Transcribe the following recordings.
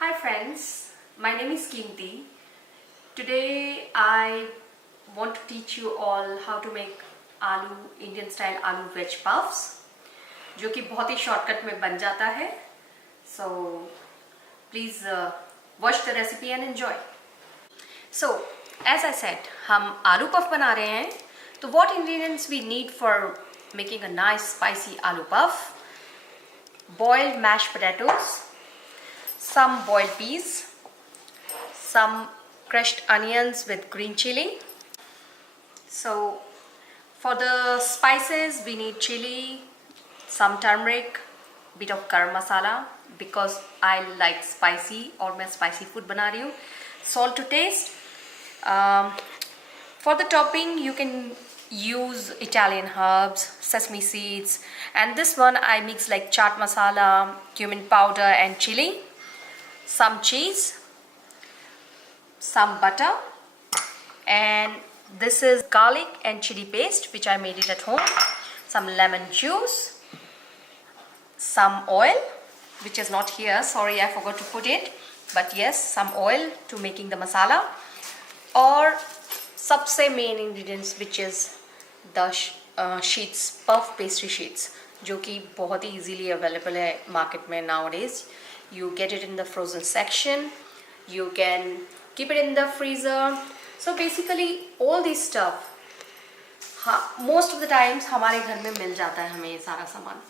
Hi friends, my name is Kinti. Today I want to teach you all how to make आलू Indian style आलू veg puffs जो कि बहुत ही shortcut में बन जाता है. So please watch the recipe and enjoy. So as I said, हम आलू puff बना रहे हैं. तो what ingredients we need for making a nice spicy आलू puff? Boiled mashed potatoes, some boiled peas, some crushed onions with green chili. So for the spices we need chili, some turmeric, bit of garam masala because I like spicy और मैं spicy food बना रही हूँ. Salt to taste. For the topping you can use Italian herbs, sesame seeds, and this one I mix like chaat masala, cumin powder and chili. Some cheese, some butter, and this is garlic and chili paste which I made it at home. Some lemon juice, some oil which is not here, sorry I forgot to put it, but yes, some oil to making the masala. और सबसे main ingredients which is the sheets, puff pastry sheets, जो कि बहुत ही easily available है market में nowadays. You get it in the frozen section, you can keep it in the freezer. So basically all this stuff most of the times हमारे घर में मिल जाता है हमें ये सारा सामान.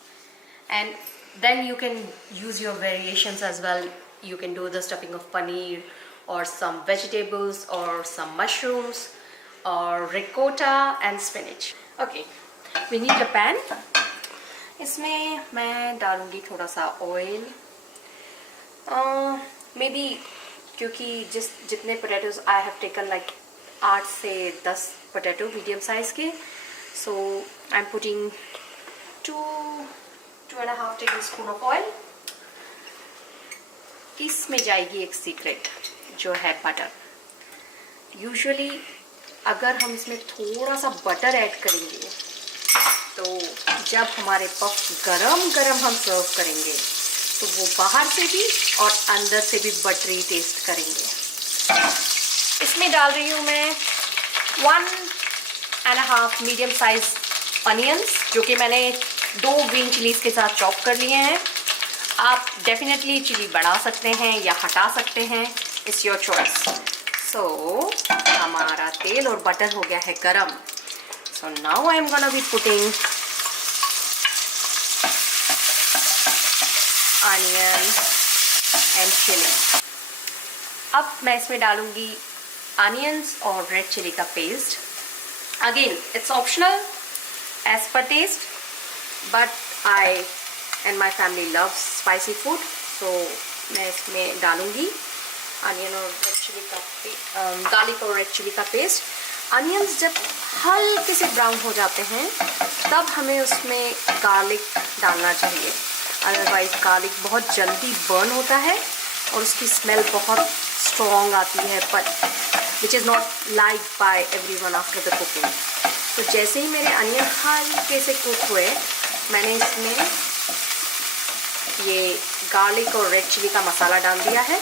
And then you can use your variations as well. You can do the stuffing of paneer or some vegetables or some mushrooms or ricotta and spinach. Okay, we need a pan. इसमें मैं डालूंगी थोड़ा सा oil. May be क्योंकि जितने potatoes I have taken like 8 से 10 potato medium size के. So I am putting 2.5 tablespoon of oil. इसमें जाएगी एक सीक्रेट जो है बटर. यूजुअली अगर हम इसमें थोड़ा सा बटर ऐड करेंगे तो जब हमारे पफ गरम गरम हम सर्व करेंगे तो वो बाहर से भी और अंदर से भी बटरी टेस्ट करेंगे. इसमें डाल रही हूँ मैं 1.5 मीडियम साइज अनियंस जो कि मैंने 2 ग्रीन चिलीज़ के साथ चॉप कर लिए हैं. आप डेफिनेटली चिली बढ़ा सकते हैं या हटा सकते हैं, इट्स योर चॉइस. सो हमारा तेल और बटर हो गया है गरम. So now I am gonna be putting onion and chilli. अब मैं इसमें डालूंगी ऑनियंस और रेड चिली का paste. Again it's optional as per taste, but I and my family loves spicy food, तो मैं इसमें डालूंगी ऑनियन और रेड चिली का गार्लिक और रेड चिली का पेस्ट. अनियंस जब हल्के से ब्राउन हो जाते हैं तब हमें उसमें गार्लिक डालना चाहिए, अदरवाइज गार्लिक बहुत जल्दी बर्न होता है और उसकी स्मेल बहुत स्ट्रॉन्ग आती है, but which is not like by everyone after the cooking. तो जैसे ही मेरे अनियन हल्के से कुक हुए मैंने इसमें ये गार्लिक और रेड चिली का मसाला डाल दिया है.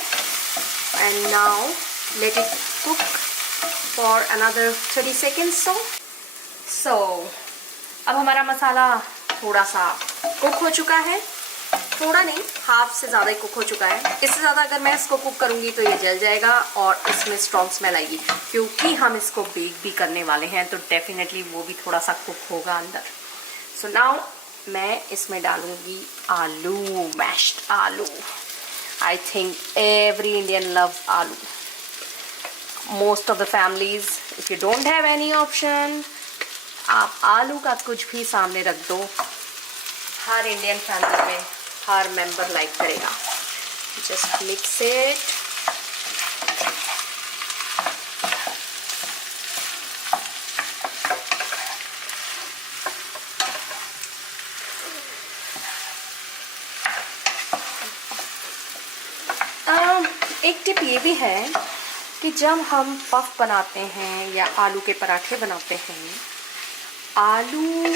And now let it cook for another 30 seconds. So अब हमारा मसाला थोड़ा सा कुक हो चुका है. थोड़ा नहीं, हाफ से ज़्यादा ही कुक हो चुका है. इससे ज़्यादा अगर मैं इसको कुक करूँगी तो ये जल जाएगा और इसमें स्ट्रॉन्ग स्मेल आएगी. क्योंकि हम इसको बेक भी करने वाले हैं तो डेफिनेटली वो भी थोड़ा सा कुक होगा अंदर. सो नाउ मैं इसमें डालूँगी आलू, मैश्ड आलू. I think every Indian loves aloo. Most of the families, if you don't have any option, आप आलू का कुछ भी सामने रख दो, हर इंडियन फैमिली में हर मेंबर लाइक करेगा. Just mix it. एक टिप ये भी है कि जब हम पफ बनाते हैं या आलू के पराठे बनाते हैं, आलू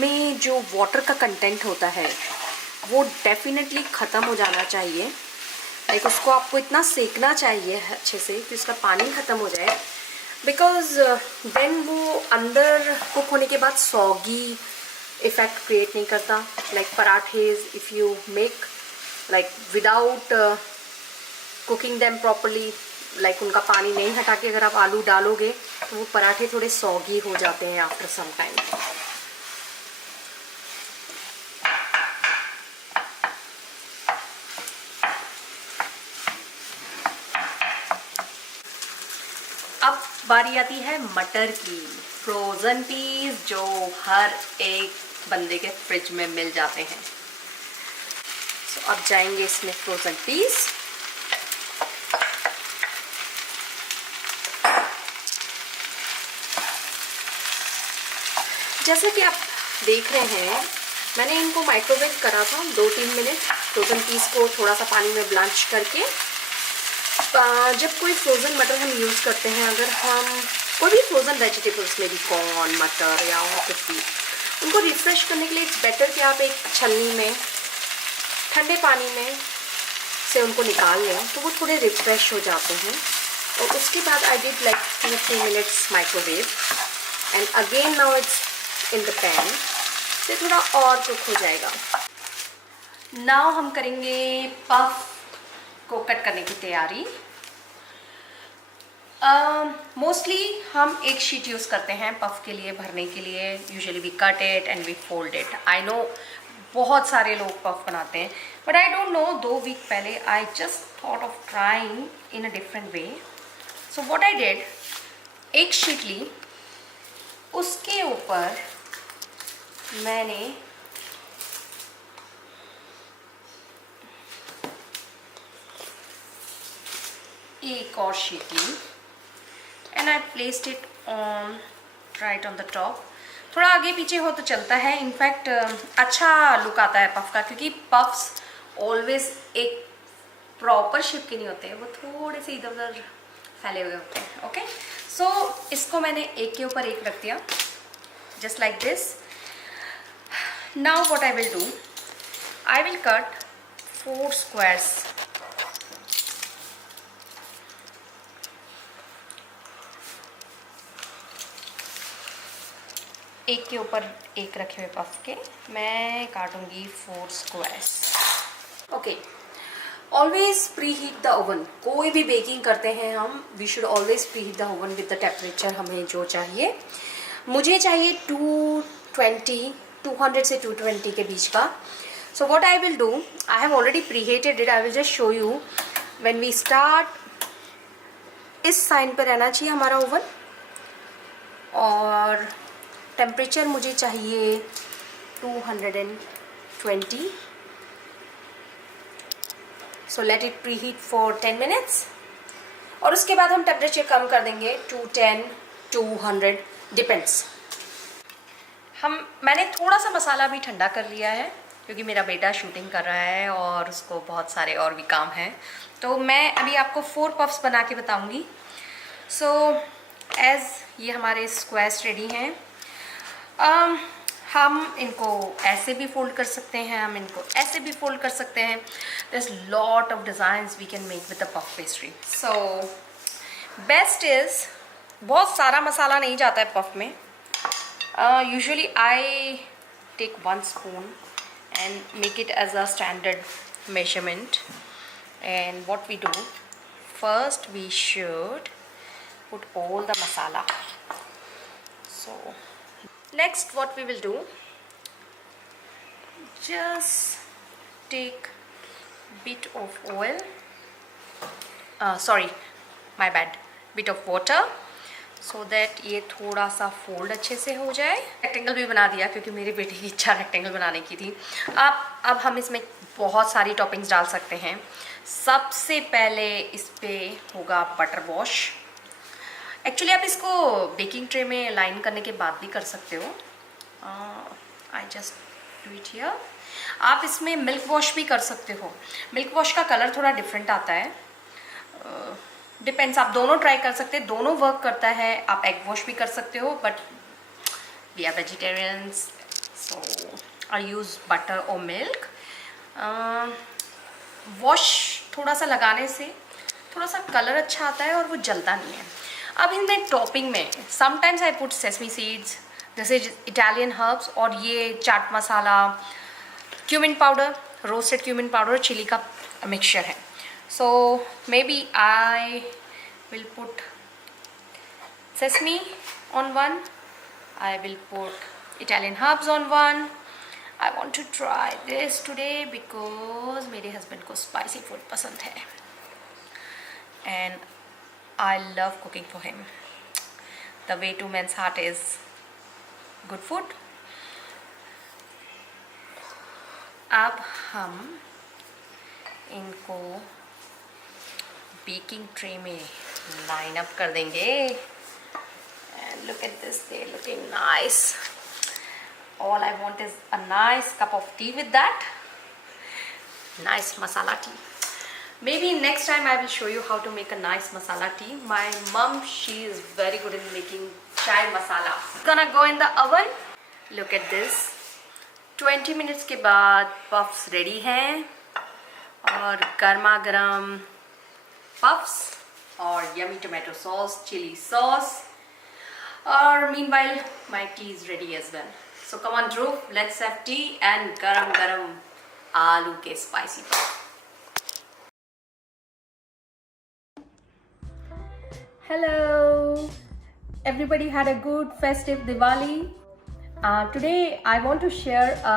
में जो वाटर का कंटेंट होता है वो डेफिनेटली ख़त्म हो जाना चाहिए. लाइक उसको आपको इतना सेकना चाहिए अच्छे से कि उसका पानी ख़त्म हो जाए, बिकॉज देन वो अंदर कुक होने के बाद सॉगी इफेक्ट क्रिएट नहीं करता. Like parathas if you make like without cooking them properly, like उनका पानी नहीं हटा के अगर आप आलू डालोगे तो वो पराठे थोड़े सॉगी हो जाते हैं आफ्टर सम टाइम. अब बारी आती है मटर की. फ्रोज़न पीस जो हर एक बंदे के फ्रिज में मिल जाते हैं. सो अब जाएंगे इसमें फ्रोज़न पीस. जैसे कि आप देख रहे हैं मैंने इनको माइक्रोवेव करा था 2-3 मिनट. फ्रोज़न पीस को थोड़ा सा पानी में ब्लांच करके. जब कोई फ्रोज़न मटर हम यूज़ करते हैं, अगर हम कोई भी फ्रोज़न वेजिटेबल्स में भी कॉर्न मटर या और कुछ भी, उनको रिफ्रेश करने के लिए इट्स बेटर कि आप एक छलनी में ठंडे पानी में से उनको निकाल लें तो वो थोड़े रिफ्रेश हो जाते हैं. और उसके बाद I did like 2-3 minutes microwave and again now it's in the pan. तो थोड़ा और कुक हो जाएगा. नाउ हम करेंगे पफ को कट करने की तैयारी. मोस्टली हम एक शीट यूज़ करते हैं पफ के लिए भरने के लिए. Usually we cut it and we fold it. I know बहुत सारे लोग पफ बनाते हैं, but I don't know. 2 week पहले I just thought of trying in a different way. So what I did, एक शीट ली, उसके ऊपर मैंने एक और शीट ली and I placed it on right on the top. थोड़ा आगे पीछे हो तो चलता है. इनफैक्ट अच्छा लुक आता है पफ का, क्योंकि पफ्स ऑलवेज एक प्रॉपर शेप के नहीं होते हैं, वो थोड़े से इधर उधर फैले हुए होते हैं. ओके, सो इसको मैंने एक के ऊपर एक रख दिया just like this. Now what I will do, I will cut 4 squares. एक के ऊपर एक रखे हुए पफ के मैं काटूंगी 4 squares. Okay, always preheat the oven. कोई भी बेकिंग करते हैं हम, we should always preheat the oven with the temperature हमें जो चाहिए. मुझे चाहिए 200 से 220 के बीच का. So what I will do, I have already preheated it. I will just show you when we start. इस साइन पर रहना चाहिए हमारा ओवन. और टेम्परेचर मुझे चाहिए 220. So let it pre heat for 10 minutes. और उसके बाद हम टेम्परेचर कम कर देंगे 210, 200 डिपेंड्स. मैंने थोड़ा सा मसाला भी ठंडा कर लिया है क्योंकि मेरा बेटा शूटिंग कर रहा है और उसको बहुत सारे और भी काम हैं. तो मैं अभी आपको 4 पफ्स बना के बताऊंगी. सो एज ये हमारे स्क्वायर्स रेडी हैं. हम इनको ऐसे भी फोल्ड कर सकते हैं, हम इनको ऐसे भी फोल्ड कर सकते हैं. There is lot of designs we can make with the puff pastry. So best is, बहुत सारा मसाला नहीं जाता है पफ में. Usually I take 1 spoon and make it as a standard measurement. And what we do, first we should put all the masala. So next what we will do, just take bit of oil, sorry my bad, bit of water, so that ये थोड़ा सा fold अच्छे से हो जाए. Rectangle भी बना दिया क्योंकि मेरी बेटी की इच्छा रेक्टेंगल बनाने की थी. अब हम इसमें बहुत सारी टॉपिंग्स डाल सकते हैं. सबसे पहले इस पे होगा बटर वॉश. एक्चुअली आप इसको बेकिंग ट्रे में लाइन करने के बाद भी कर सकते हो. I just do it here. आप इसमें मिल्क वॉश भी कर सकते हो. मिल्क वॉश का कलर थोड़ा डिफरेंट आता है. डिपेंड्स, आप दोनों ट्राई कर सकते हैं, दोनों वर्क करता है. आप एग वॉश भी कर सकते हो, but we are vegetarians, so I use butter और मिल्क. वॉश थोड़ा सा लगाने से थोड़ा सा कलर अच्छा आता है और वो जलता नहीं है। अब इनमें टॉपिंग में sometimes I put sesame seeds, this is Italian herbs, और ये chaat masala, cumin powder, roasted cumin powder, chilli का मिक्सचर है। So maybe I will put sesame on one, I will put Italian herbs on one. I want to try this today because मेरे husband को spicy food पसंद है and I love cooking for him. The way to men's heart is good food. अब हम इनको baking tray में line up कर देंगे। And look at this, they're looking nice. All I want is a nice cup of tea with that. Nice masala tea. Maybe next time I will show you how to make a nice masala tea. My mom, she is very good in making chai masala. Gonna go in the oven. Look at this. 20 minutes के बाद puffs ready हैं और गर्मा गर्म puffs और yummy tomato sauce, chili sauce. Or meanwhile, my tea is ready as well. So come on, Dhruv, let's have tea and garam garam aloo ke spicy puff. Hello, everybody had a good festive Diwali. Today I want to share a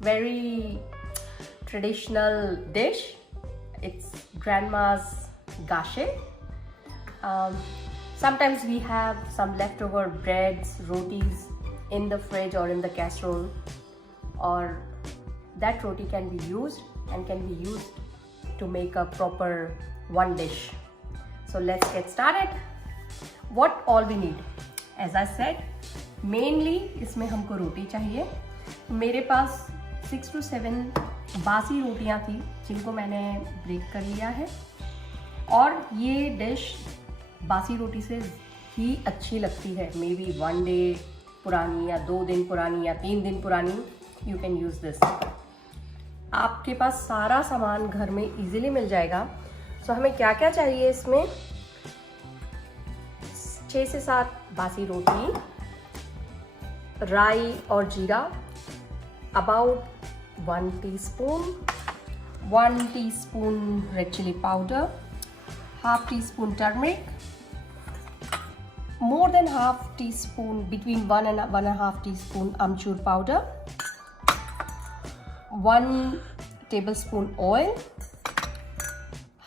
very traditional dish. It's grandma's gache. Sometimes we have some leftover breads, rotis in the fridge or in the casserole, or that roti can be used and can be used to make a proper one dish. So let's get started. What all we need? As I said, mainly इसमें हमको रोटी चाहिए. मेरे पास 6 to 7 बासी रोटियां थी जिनको मैंने break कर लिया है, और ये डिश बासी रोटी से ही अच्छी लगती है. मे बी 1 day पुरानी या 2 दिन पुरानी या 3 दिन पुरानी, यू कैन यूज़ दिस. आपके पास सारा सामान घर में इजीली मिल जाएगा. सो हमें क्या क्या चाहिए इसमें? 6 से 7 बासी रोटी, राई और जीरा about 1 teaspoon, 1 teaspoon red chilli powder, half teaspoon turmeric, more than half teaspoon, between 1 and 1.5 teaspoon amchur powder, 1 tablespoon oil,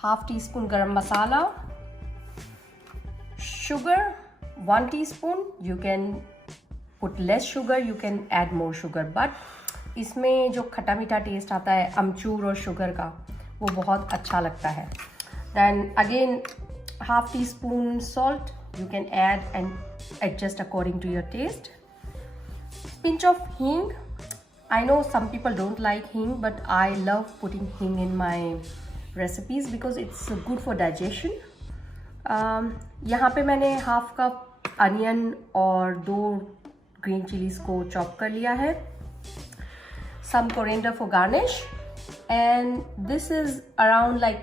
half teaspoon garam masala, sugar 1 teaspoon. You can put less sugar, you can add more sugar, but इसमें जो खट्टा मीठा test आता है अमचूर और sugar का, वो बहुत अच्छा लगता है. Then again half teaspoon salt, you can add and adjust according to your taste. Pinch of hing. I know some people don't like hing, but I love putting hing in my recipes because it's good for digestion. यहाँ पे मैंने half cup onion और 2 green chillies को chop कर लिया है. Some coriander for garnish, and this is around like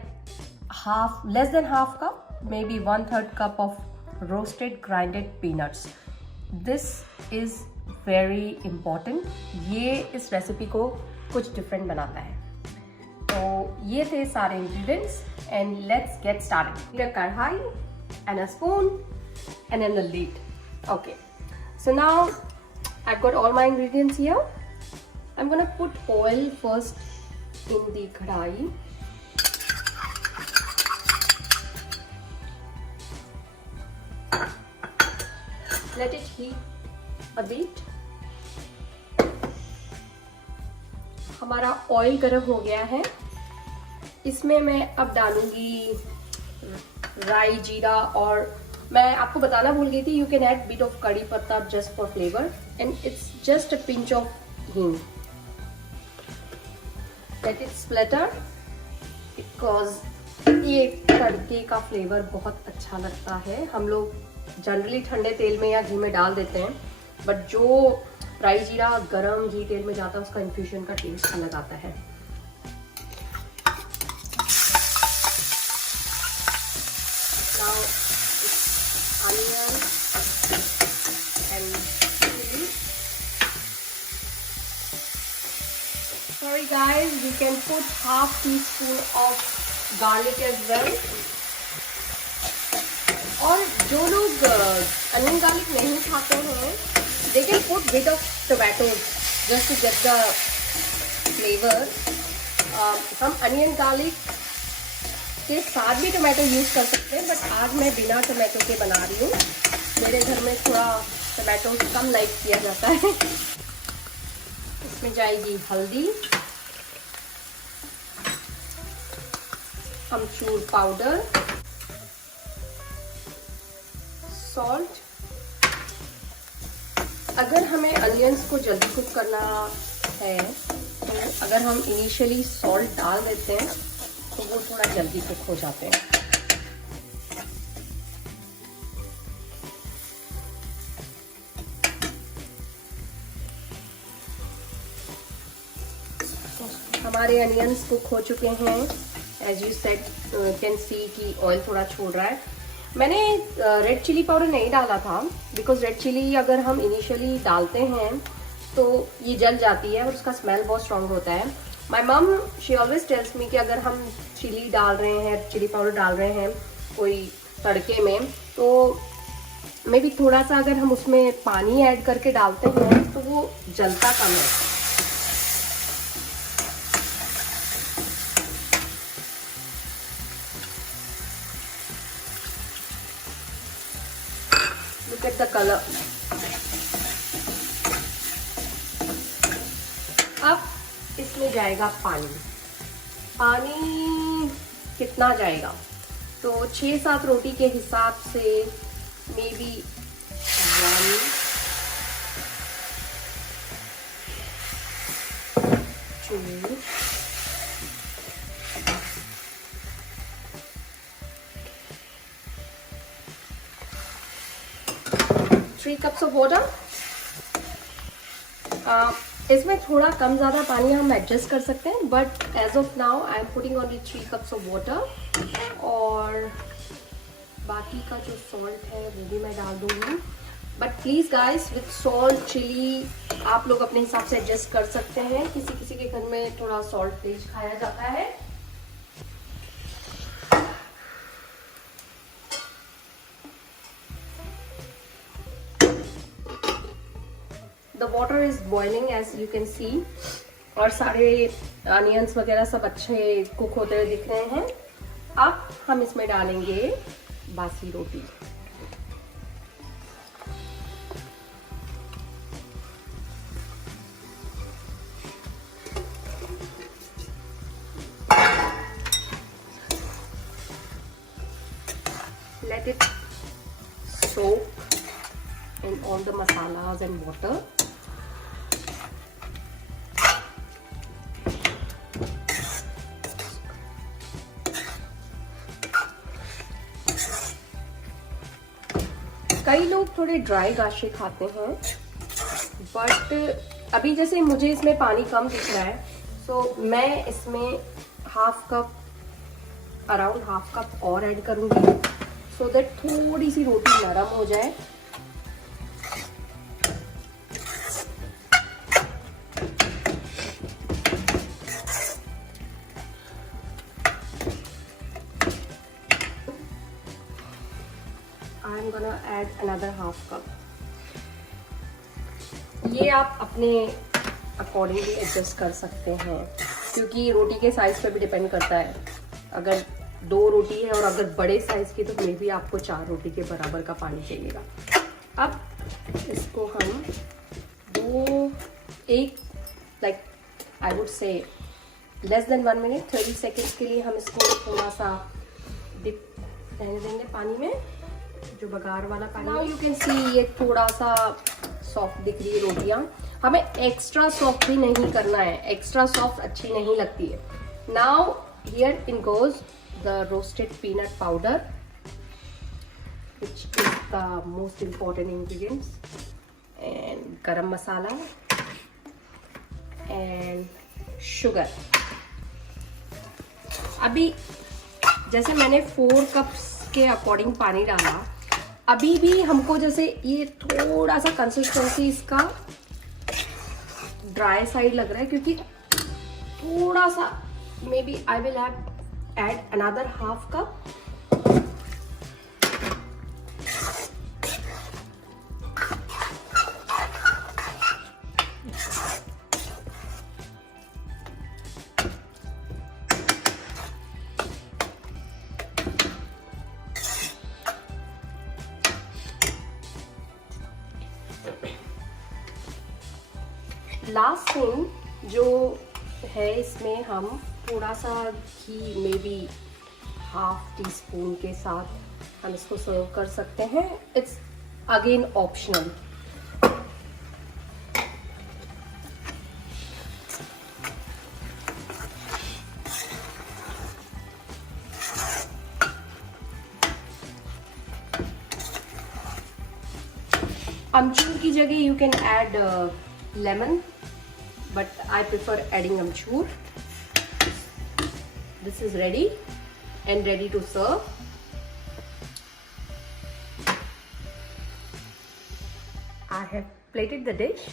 less than half cup, maybe 1/3 cup of roasted grinded peanuts. This is very important. ये इस रेसिपी को कुछ डिफरेंट बनाता है. तो ये थे सारे ingredients and let's get started. A कढ़ाई and a spoon and then the lid. Okay. So now I've got all my ingredients here. I'm gonna put oil first in the कढ़ाई. Let it heat a bit. हमारा oil गर्म हो गया है. इसमें मैं अब डालूंगी राई, जीरा, और मैं आपको बताना भूल गई थी, you can add bit of कड़ी पत्ता just for flavour, and it's just a pinch of हींग. लेट इट स्प्लिटर बिकॉज ये तड़के का फ्लेवर बहुत अच्छा लगता है. हम लोग जनरली ठंडे तेल में या घी में डाल देते हैं, बट जो राई जीरा गरम घी तेल में जाता है उसका इन्फ्यूजन का टेस्ट अलग आता है. Sorry guys, we can put half teaspoon of garlic as well. और जो लोग अनियन गार्लिक नहीं खाते हैं, they can put bit of tomatoes just to get the flavor. हम अनियन गार्लिक के साथ भी टोमेटो यूज़ कर सकते हैं, बट आज मैं बिना टोमेटो के बना रही हूँ। मेरे घर में थोड़ा टोमेटो कम लाइक किया जाता है। इसमें जाएगी हल्दी, अमचूर पाउडर, सॉल्ट। अगर हमें अनियंस को जल्दी कुक करना है तो अगर हम इनिशियली सॉल्ट डाल देते हैं तो वो थोड़ा जल्दी कुक हो जाते हैं। हमारे अनियंस कुक हो चुके हैं। As you said can see कि ऑयल थोड़ा छोड़ रहा है। मैंने रेड चिली पाउडर नहीं डाला था बिकॉज रेड चिली अगर हम इनिशियली डालते हैं तो ये जल जाती है और उसका स्मेल बहुत स्ट्रॉन्ग होता है। माई मम शी ऑलवेज टेल्स मी कि अगर हम चिली डाल रहे हैं, चिली पाउडर डाल रहे हैं कोई तड़के में, तो मे बी थोड़ा सा अगर हम उसमें पानी ऐड करके डालते हैं तो वो जलता कम है। Look at the color. अब इसमें जाएगा पानी। पानी कितना जाएगा तो 6-7 रोटी के हिसाब से may be 1, 2, 3 cups of water। इसमें थोड़ा कम ज़्यादा पानी हम एडजस्ट कर सकते हैं, but as of now I am putting only 3 cups of water। और बाकी का जो सॉल्ट है वो भी मैं डाल दूँगी, but please guys with salt chilli आप लोग अपने हिसाब से एडजस्ट कर सकते हैं। किसी किसी के घर में थोड़ा सॉल्ट तेज खाया जाता है। The water is boiling as you can see और सारे अनियंस वगैरह सब अच्छे कुक होते हुए दिख रहे हैं। अब हम इसमें डालेंगे बासी रोटी। Let it soak in all the masalas and water। कई लोग थोड़े ड्राई गाशे खाते हैं, बट अभी जैसे मुझे इसमें पानी कम दिख रहा है तो मैं इसमें अराउंड हाफ कप और ऐड करूंगी सो दैट थोड़ी सी रोटी नरम हो जाए। I'm gonna add another half cup। ये आप अपने अकॉर्डिंगली एडजस्ट कर सकते हैं क्योंकि रोटी के साइज पे भी डिपेंड करता है। अगर 2 रोटी है और अगर बड़े साइज की तो मे भी आपको 4 रोटी के बराबर का पानी चाहिएगा। अब इसको हम like I would say less than 1 minute 30 seconds के लिए हम इसको थोड़ा सा डिप रहने देंगे पानी में, जो बघार वाला पानी। नाउ यू कैन सी ये थोड़ा सा सॉफ्ट दिख रही है रोटियां। हमें एक्स्ट्रा सॉफ्ट भी नहीं करना है, एक्स्ट्रा सॉफ्ट अच्छी नहीं लगती है। Now here in goes the roasted peanut powder which is the most important ingredients, and garam masala and sugar। अभी जैसे मैंने 4 कप्स के अकॉर्डिंग पानी डाला, अभी भी हमको जैसे ये थोड़ा सा कंसिस्टेंसी इसका ड्राई साइड लग रहा है क्योंकि थोड़ा सा, maybe I will add another half cup. Last thing जो है, इसमें हम थोड़ा सा घी, maybe half teaspoon के साथ हम इसको सर्व कर सकते हैं. It's again optional. अमचूर की जगह you can add lemon, but I prefer adding amchur. This is ready and ready to serve. I have plated the dish,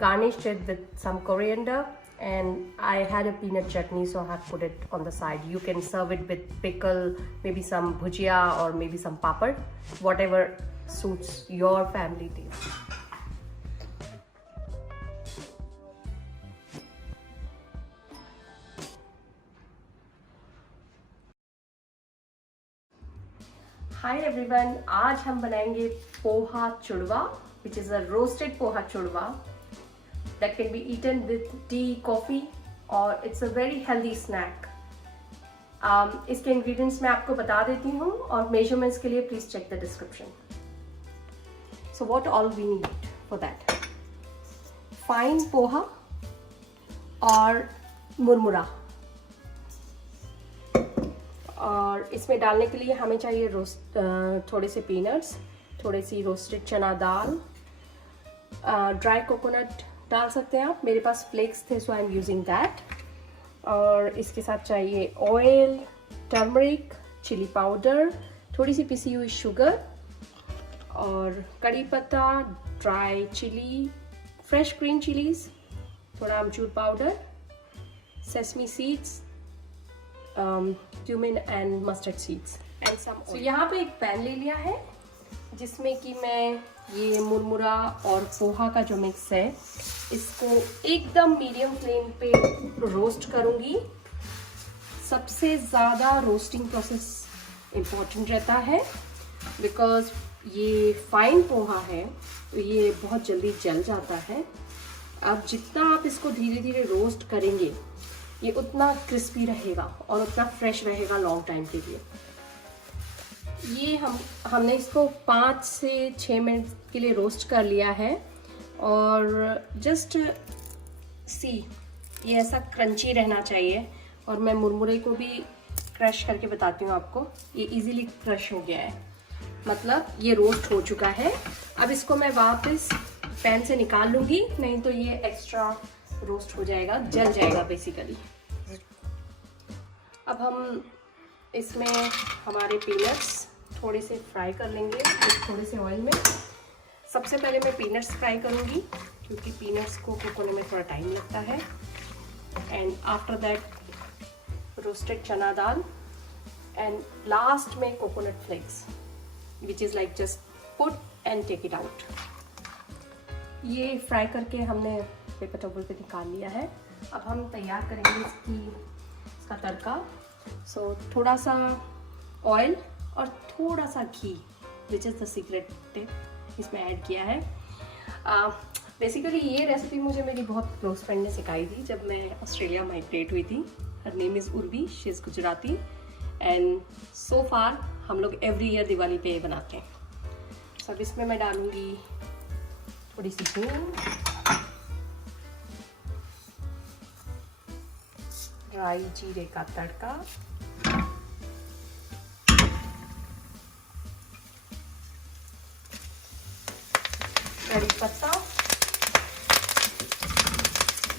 garnished it with some coriander, and I had a peanut chutney, so I have put it on the side. You can serve it with pickle, maybe some bhujia or maybe some papad, whatever suits your family taste. Hi everyone, आज हम बनाएंगे poha chudwa, which is a roasted poha chudwa that can be eaten with tea, coffee, और it's a very healthy snack. इसके ingredients मैं आपको बता देती हूँ, और मेजरमेंट्स के लिए please check the description. So what all we need for that: fine poha और मुरमुरा, और इसमें डालने के लिए हमें चाहिए थोड़े से पीनट्स, थोड़ी सी रोस्टेड चना दाल, ड्राई कोकोनट डाल सकते हैं आप. मेरे पास फ्लेक्स थे, सो आई एम यूजिंग दैट. और इसके साथ चाहिए ऑयल, टर्मरिक, चिली पाउडर, थोड़ी सी पिसी हुई शुगर, और कड़ी पत्ता, dry chilli, fresh green chillies, थोड़ा amchur powder, sesame seeds, cumin and mustard seeds and some. तो यहाँ पे एक पैन ले लिया है जिसमें कि मैं ये मुरमुरा और पोहा का जो मिक्स है, इसको एकदम मीडियम फ्लेम पे रोस्ट करूँगी. सबसे ज़्यादा रोस्टिंग प्रोसेस इम्पोर्टेंट रहता है, बिकॉज ये फाइन पोहा है तो ये बहुत जल्दी जल जाता है. अब जितना आप इसको धीरे धीरे रोस्ट करेंगे, ये उतना क्रिस्पी रहेगा और उतना फ्रेश रहेगा लॉन्ग टाइम के लिए. ये हमने इसको 5 से 6 मिनट के लिए रोस्ट कर लिया है, और जस्ट सी ये ऐसा क्रंची रहना चाहिए. और मैं मुरमुरे को भी क्रश करके बताती हूँ आपको. ये इजीली क्रश हो गया है, मतलब ये रोस्ट हो चुका है. अब इसको मैं वापस पैन से निकाल लूँगी, नहीं तो ये एक्स्ट्रा रोस्ट हो जाएगा, जल जाएगा बेसिकली. अब हम इसमें हमारे पीनट्स थोड़े से फ्राई कर लेंगे थोड़े से ऑयल में. सबसे पहले मैं पीनट्स फ्राई करूँगी, क्योंकि पीनट्स को कुक होने में थोड़ा टाइम लगता है. And after that roasted chana dal, and last में coconut flakes, which is like just put and take it out. ये फ्राई करके हमने पेपर टॉवल पे निकाल लिया है. अब हम तैयार करेंगे इसका तड़का. सो थोड़ा सा ऑयल और थोड़ा सा घी, which is the secret tip, इसमें ऐड किया है. बेसिकली ये रेसिपी मुझे मेरी बहुत क्लोज फ्रेंड ने सिखाई थी जब मैं ऑस्ट्रेलिया माइग्रेट हुई थी. Her name is Urvi, she is Gujarati, and so far हम लोग एवरी ईयर दिवाली पे बनाते हैं. सो अब इसमें मैं डालूँगी थोड़ी सी हींग, ड्राई जीरे का तड़का, कड़ी पत्ता.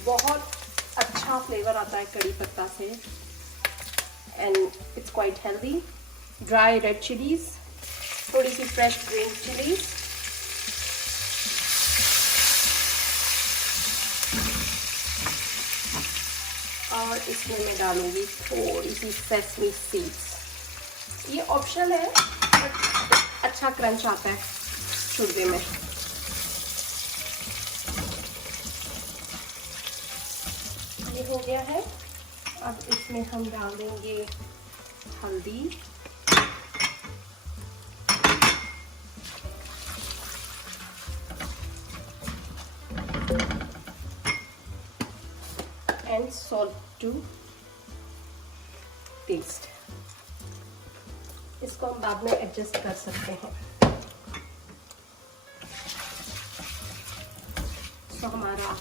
बहुत अच्छा फ्लेवर आता है कड़ी पत्ता से, and it's quite healthy. Dry red chillies, थोड़ी सी फ्रेश ग्रीन चिलीज, और इसमें मैं डालूंगी थोड़ी सी सेसमी सीड्स। ये ऑप्शनल है बट अच्छा क्रंच आता है चूरमे में। ये हो गया है। अब इसमें हम डाल देंगे हल्दी, एंड सॉल्ट टू टेस्ट। इसको हम बाद में एडजस्ट कर सकते हैं। तो हमारा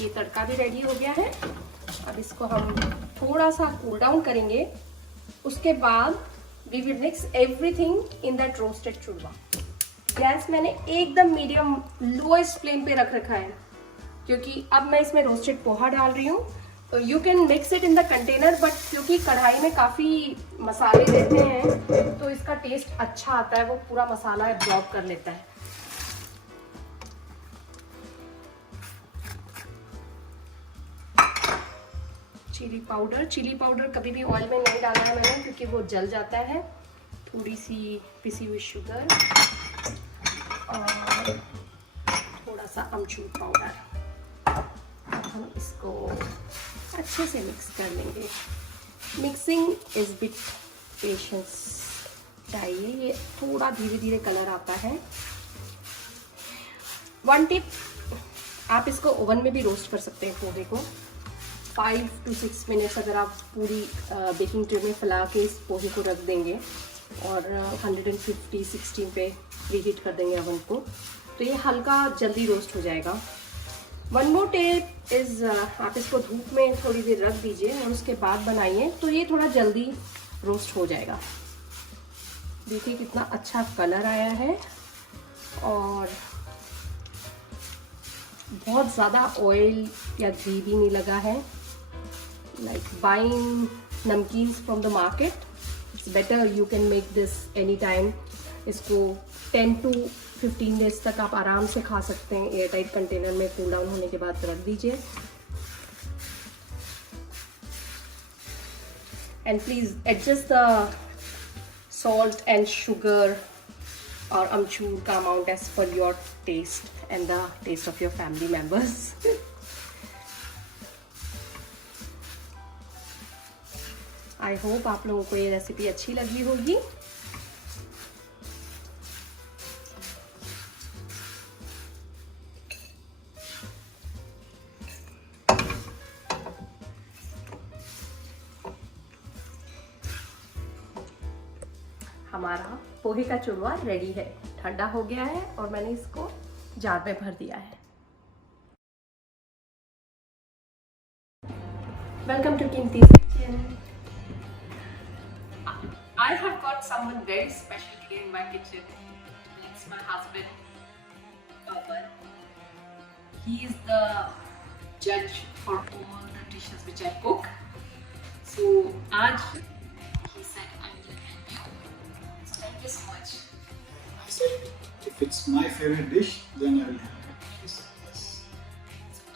ये तड़का भी रेडी हो गया है। अब इसको हम थोड़ा सा कूल डाउन करेंगे। उसके बाद we will mix everything in that roasted churma. Gas मैंने एकदम मीडियम लोएस्ट फ्लेम पे रख रखा है क्योंकि अब मैं इसमें रोस्टेड पोहा डाल रही हूँ। तो you can mix it in the container, but क्योंकि कढ़ाई में काफ़ी मसाले रहते हैं तो इसका टेस्ट अच्छा आता है, वो पूरा मसाला एब्जॉर्ब कर लेता है। चिली पाउडर कभी भी ऑयल में नहीं डालना है मैंने क्योंकि वो जल जाता है। थोड़ी सी पिसी हुई शुगर और थोड़ा सा अमचूर पाउडर। हम इसको अच्छे से मिक्स कर लेंगे। मिक्सिंग इज बिट पेशेंस चाहिए, ये थोड़ा धीरे धीरे कलर आता है। वन टिप, आप इसको ओवन में भी रोस्ट कर सकते हैं पोहे को। 5 to 6 मिनट्स अगर आप पूरी बेकिंग ट्रे में फैला के इस पोहे को रख देंगे और 150-160 पे प्रीहीट कर देंगे ओवन को, तो ये हल्का जल्दी रोस्ट हो जाएगा। वन मोर टिप इज़, आप इसको धूप में थोड़ी देर रख दीजिए और उसके बाद बनाइए तो ये थोड़ा जल्दी रोस्ट हो जाएगा। देखिए कितना अच्छा कलर आया है और बहुत ज़्यादा ऑयल या घी भी नहीं लगा है। Like buying namkeens from the market, it's better. You can make this anytime. इसको 10 to 15 डेज तक आप आराम से खा सकते हैं। एयर टाइट कंटेनर में कूल डाउन होने के बाद रख दीजिए। And please adjust the salt and sugar और अमचूर का amount as per your taste and the taste of your family members. I hope आप लोगों को ये रेसिपी अच्छी लगी होगी। हमारा पोहे का चूरमा रेडी है, ठंडा हो गया है और मैंने इसको जार में भर दिया है। Welcome to Keemti's kitchen. I have got someone very special today in my kitchen. It's my husband, Pawan. He is the judge for all the dishes which I cook. So, आज he said I will help you. So thank you so much. I said, if it's my favorite dish, then I will help you. Yes.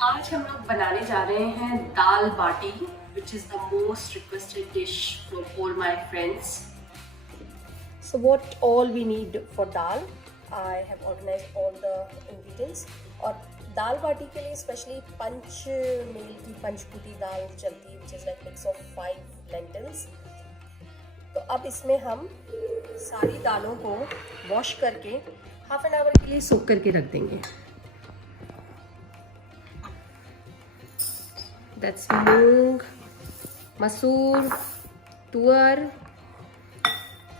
आज हम लोग बनाने जा रहे हैं दाल बाटी, which is the most requested dish from all my friends. So what all we need for dal, I have organized all the ingredients. और दाल बाटी के लिए स्पेशली पंच मील की पंचकुटी दाल चलती है, which is like mix of 5 lentils. तो अब इसमें हम सारी दालों को वॉश करके हाफ एन आवर के लिए सोक करके रख देंगे। That's मूंग, मसूर, तुअर,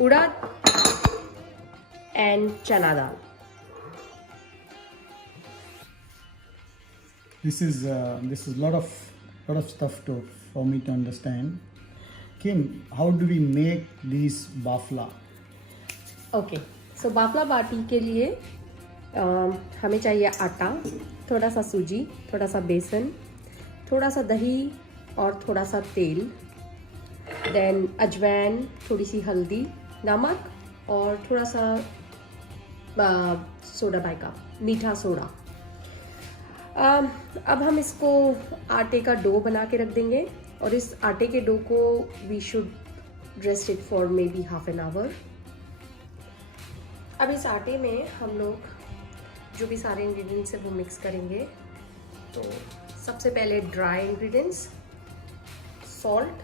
उड़द and chana dal. This is lot of stuff for me to understand. Kim, how do we make these bafla? Okay, so bafla बाटी के लिए हमें चाहिए आटा, थोड़ा सा सूजी, थोड़ा सा बेसन, थोड़ा सा दही और थोड़ा सा तेल, देन अजवाइन, थोड़ी सी हल्दी, नमक और थोड़ा सा सोडा बाइका, मीठा सोडा। अब हम इसको आटे का डो बना के रख देंगे और इस आटे के डो को we should rest it for maybe half an hour. अब इस आटे में हम लोग जो भी सारे इंग्रेडिएंट्स हैं वो मिक्स करेंगे। तो सबसे पहले dry ingredients, salt,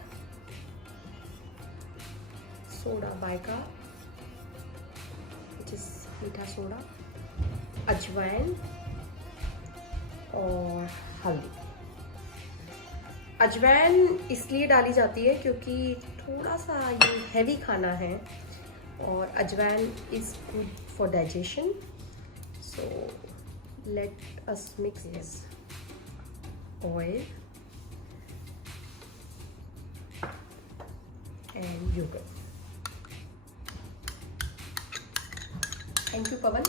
soda Baiga which is मीठा सोडा, अजवाइन और हल्दी। अजवाइन इसलिए डाली जाती है क्योंकि थोड़ा सा ये हैवी खाना है और ajwain is good for digestion. So let us mix this oil and yoghurt. Thank you Pawan.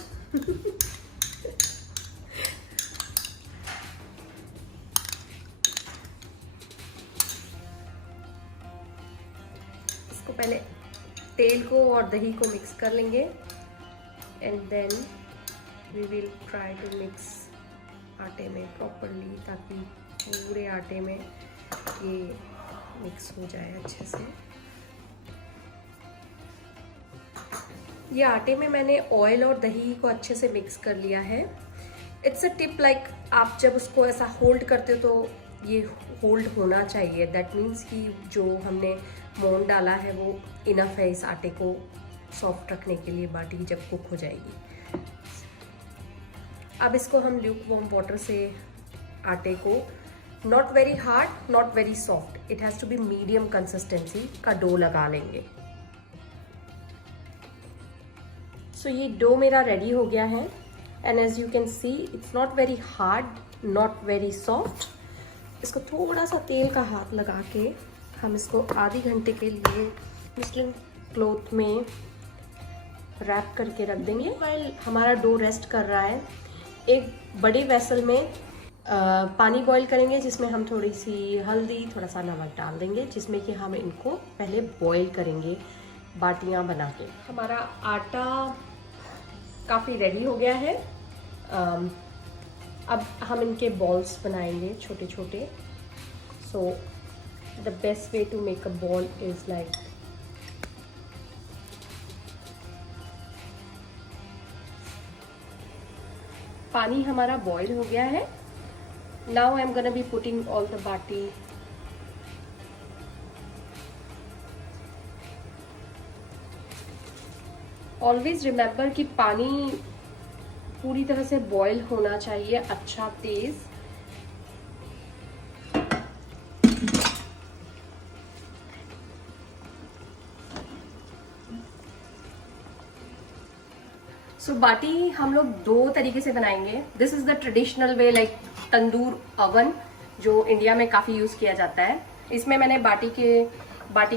इसको पहले तेल को और दही को मिक्स कर लेंगे and then we will try to mix आटे में प्रॉपरली, ताकि पूरे आटे में ये मिक्स हो जाए अच्छे से। ये आटे में मैंने ऑयल और दही को अच्छे से मिक्स कर लिया है। इट्स अ टिप, लाइक आप जब उसको ऐसा होल्ड करते हो तो ये होल्ड होना चाहिए। दैट मीन्स कि जो हमने मोन डाला है वो इनफ है इस आटे को सॉफ्ट रखने के लिए बाटी जब कुक हो जाएगी। अब इसको हम ल्यूक वार्म वाटर से आटे को, not very hard not very soft, it has to be medium consistency का डो लगा लेंगे। सो ये डो मेरा रेडी हो गया है and as you can see it's not very hard not very soft. इसको थोड़ा सा तेल का हाथ लगा के हम इसको आधे घंटे के लिए मुस्लिम क्लॉथ में रैप करके रख देंगे। वाइल हमारा डो रेस्ट कर रहा है, एक बड़ी वेसल में पानी बॉईल करेंगे जिसमें हम थोड़ी सी हल्दी, थोड़ा सा नमक डाल देंगे, जिसमें कि हम इनको पहले बॉईल करेंगे बाटियां बना के। हमारा आटा काफ़ी रेडी हो गया है। अब हम इनके बॉल्स बनाएंगे छोटे छोटे। So the best way to make a ball is like पानी हमारा बॉईल हो गया है। Now I am gonna be putting all the baati always remember कि पानी पूरी तरह से बॉईल होना चाहिए, अच्छा तेज। सो बाटी हम लोग दो तरीके से बनाएंगे। This is the traditional way, like tandoor oven जो इंडिया में काफ़ी यूज़ किया जाता है। इसमें मैंने बाटी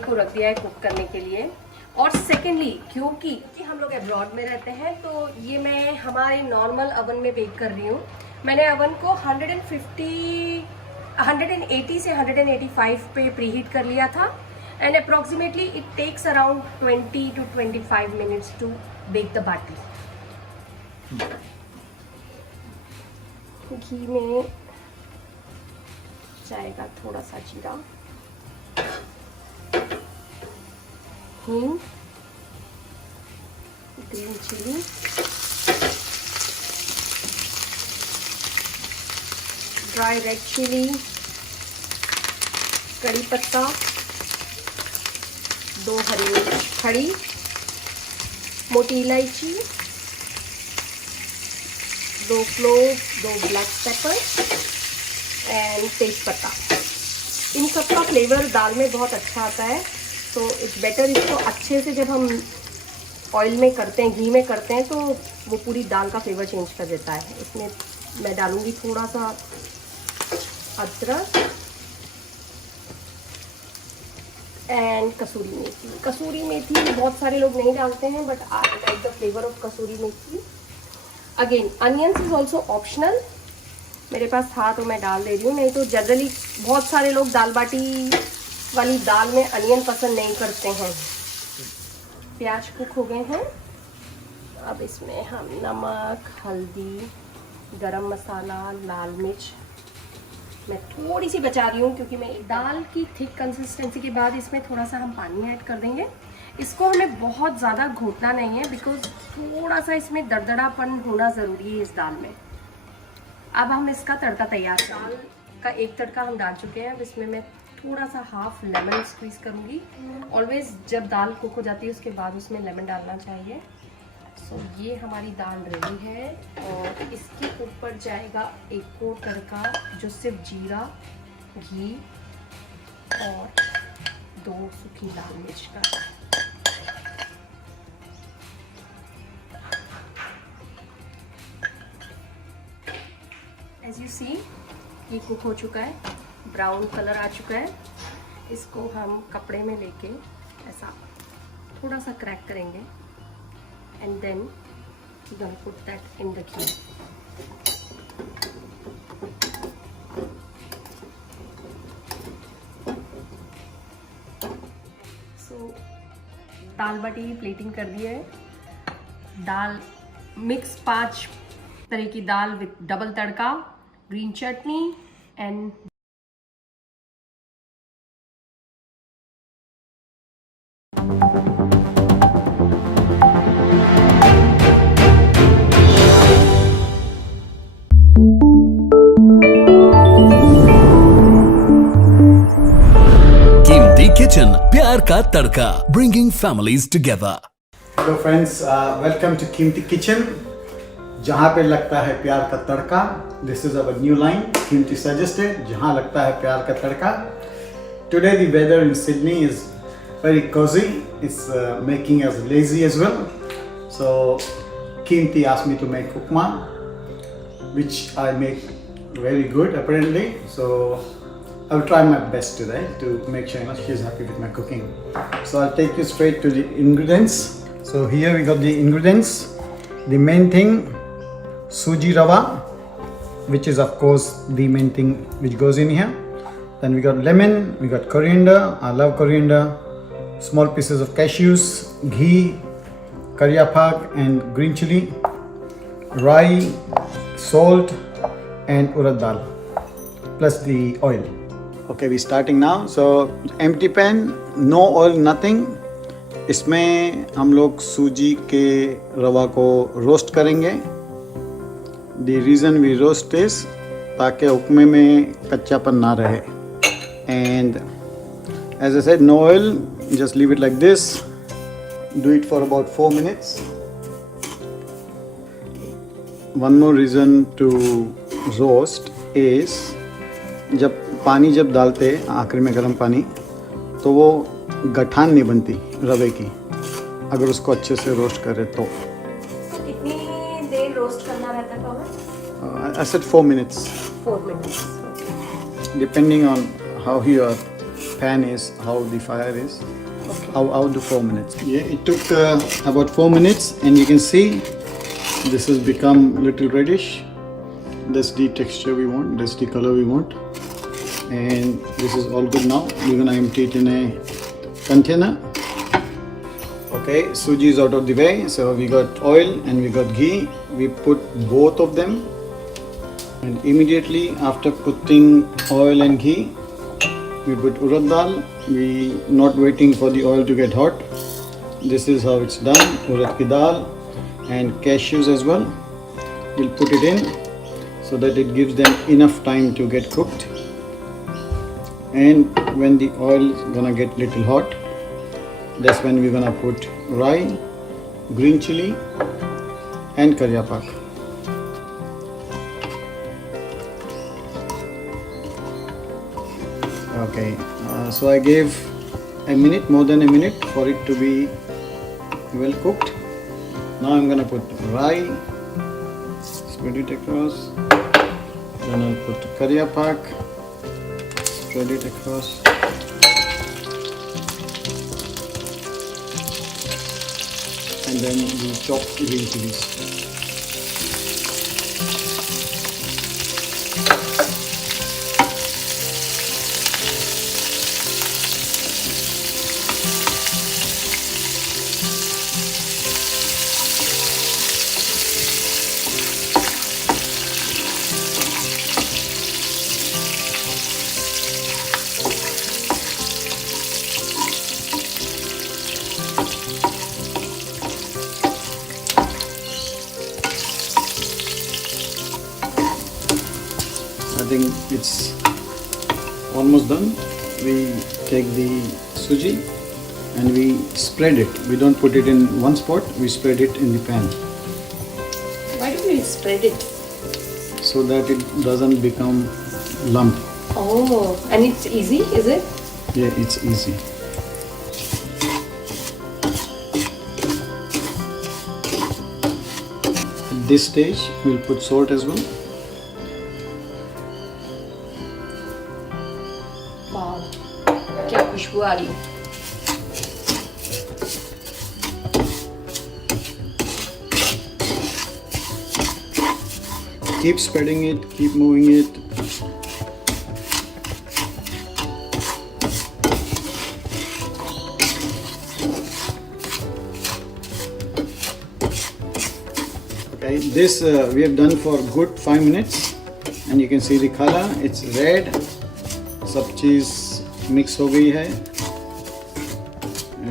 को रख दिया है कुक करने के लिए। और सेकेंडली क्योंकि हम लोग अब्रॉड में रहते हैं तो ये मैं हमारे नॉर्मल अवन में बेक कर रही हूँ। मैंने अवन को 180 से 185 पे प्रीहीट कर लिया था and approximately it takes around 20 to 25 minutes to bake the baati. घी में जाएगा थोड़ा सा जीरा, हींग, green chilli, dry red chilli, कड़ी पत्ता, 2 हरी मिर्च खड़ी, मोटी इलायची, 2 क्लोव, 2 ब्लैक पेपर एंड तेज पत्ता। इन सब का फ्लेवर दाल में बहुत अच्छा आता है। तो इट्स बेटर इसको अच्छे से जब हम ऑयल में करते हैं, घी में करते हैं, तो वो पूरी दाल का फ्लेवर चेंज कर देता है। इसमें मैं डालूंगी थोड़ा सा अदरक एंड कसूरी मेथी। कसूरी मेथी बहुत सारे लोग नहीं डालते हैं but I like the flavour of kasuri methi. Again onions is also optional, मेरे पास था तो मैं डाल दे रही हूँ, नहीं तो जनरली बहुत सारे लोग दाल बाटी वाली दाल में अनियन पसंद नहीं करते हैं। प्याज कुक हो गए हैं। अब इसमें हम नमक, हल्दी गरम मसाला, लाल मिर्च मैं थोड़ी सी बचा रही हूँ क्योंकि मैं दाल की थिक कंसिस्टेंसी के बाद इसमें थोड़ा सा हम पानी ऐड कर देंगे। इसको हमें बहुत ज़्यादा घोटना नहीं है बिकॉज थोड़ा सा इसमें दरदरापन होना ज़रूरी है इस दाल में। अब हम इसका तड़का तैयार करेंगे। दाल का एक तड़का हम डाल चुके हैं। अब इसमें मैं थोड़ा सा हाफ लेमन स्क्वीज करूँगी। ऑलवेज जब दाल कुक हो जाती है उसके बाद उसमें लेमन डालना चाहिए। सो ये हमारी दाल रेडी है और इसके ऊपर जाएगा एक और तड़का जो सिर्फ जीरा, घी और 2 सूखी लाल मिर्च का। एज यू सी ये कुक हो चुका है, ब्राउन कलर आ चुका है। इसको हम कपड़े में लेके ऐसा थोड़ा सा क्रैक करेंगे and then we're going to put that in the ghee. So dal baati plating कर दी है। दाल मिक्स 5 तरह की dal with double tadka, green chutney and Keemti kitchen, प्यार का तड़का, bringing families together. Hello friends, welcome to Keemti kitchen, जहाँ पे लगता है प्यार का तड़का। This is our new line, Keemti suggested, जहाँ लगता है प्यार का तड़का। Today the weather in Sydney is very cozy. It's making us lazy as well. So Keemti asked me to make upma, which I make very good apparently. So I will try my best today to make sure she's happy with my cooking. So I'll take you straight to the ingredients. So here we got the ingredients. The main thing, suji rava, which is of course the main thing which goes in here. Then we got lemon, we got coriander. I love coriander. Small pieces of cashews, ghee, karyapak and green chili, rye, salt and urad dal, plus the oil. Okay, we're starting now. So empty pan, no oil, nothing. इसमें हम लोग सूजी के रवा को roast करेंगे. The reason we roast is ताकि उपमे में कच्चापन ना रहे. And as I said, no oil. Just leave it like this. Do it for about 4 minutes. One more reason to roast is जब डालते आखिर में गर्म पानी तो वो गठान नहीं बनती रवे की, अगर उसको अच्छे से रोस्ट करें तो। कितनी देर रोस्ट करना रहता है पापा? I said 4 minutes. 4 minutes. Depending on how your pan is, how the fire is. I'll do 4 minutes. Yeah, it took about 4 minutes, and you can see this has become little reddish. That's the texture we want. That's the color we want. And this is all good now. We're gonna empty it in a container. Okay, suji is out of the way. So we got oil and we got ghee. We put both of them, and immediately after putting oil and ghee, we put urad dal. We not waiting for the oil to get hot. This is how it's done. Urad ki dal and cashews as well. We'll put it in so that it gives them enough time to get cooked. And when the oil is gonna get little hot, that's when we're gonna put rye, green chili and karyapak. Okay, so I gave a minute, more than a minute for it to be well cooked. Now I'm gonna put rye, spread it across. Then I'll put karyapak, spread it across. And then we chop green chilies. it's almost done. We take the suji and we spread it. We don't put it in one spot, we spread it in the pan Why do we spread it? so that it doesn't become lump. Oh, and it's easy, is it? Yeah, it's easy. At this stage, we'll put salt as well. Wow, क्या खुशबू आ रही है. Keep spreading it, keep moving it. Okay, this we have done for good 5 minutes, and you can see the color. It's red. सब चीज़ mix हो गई है,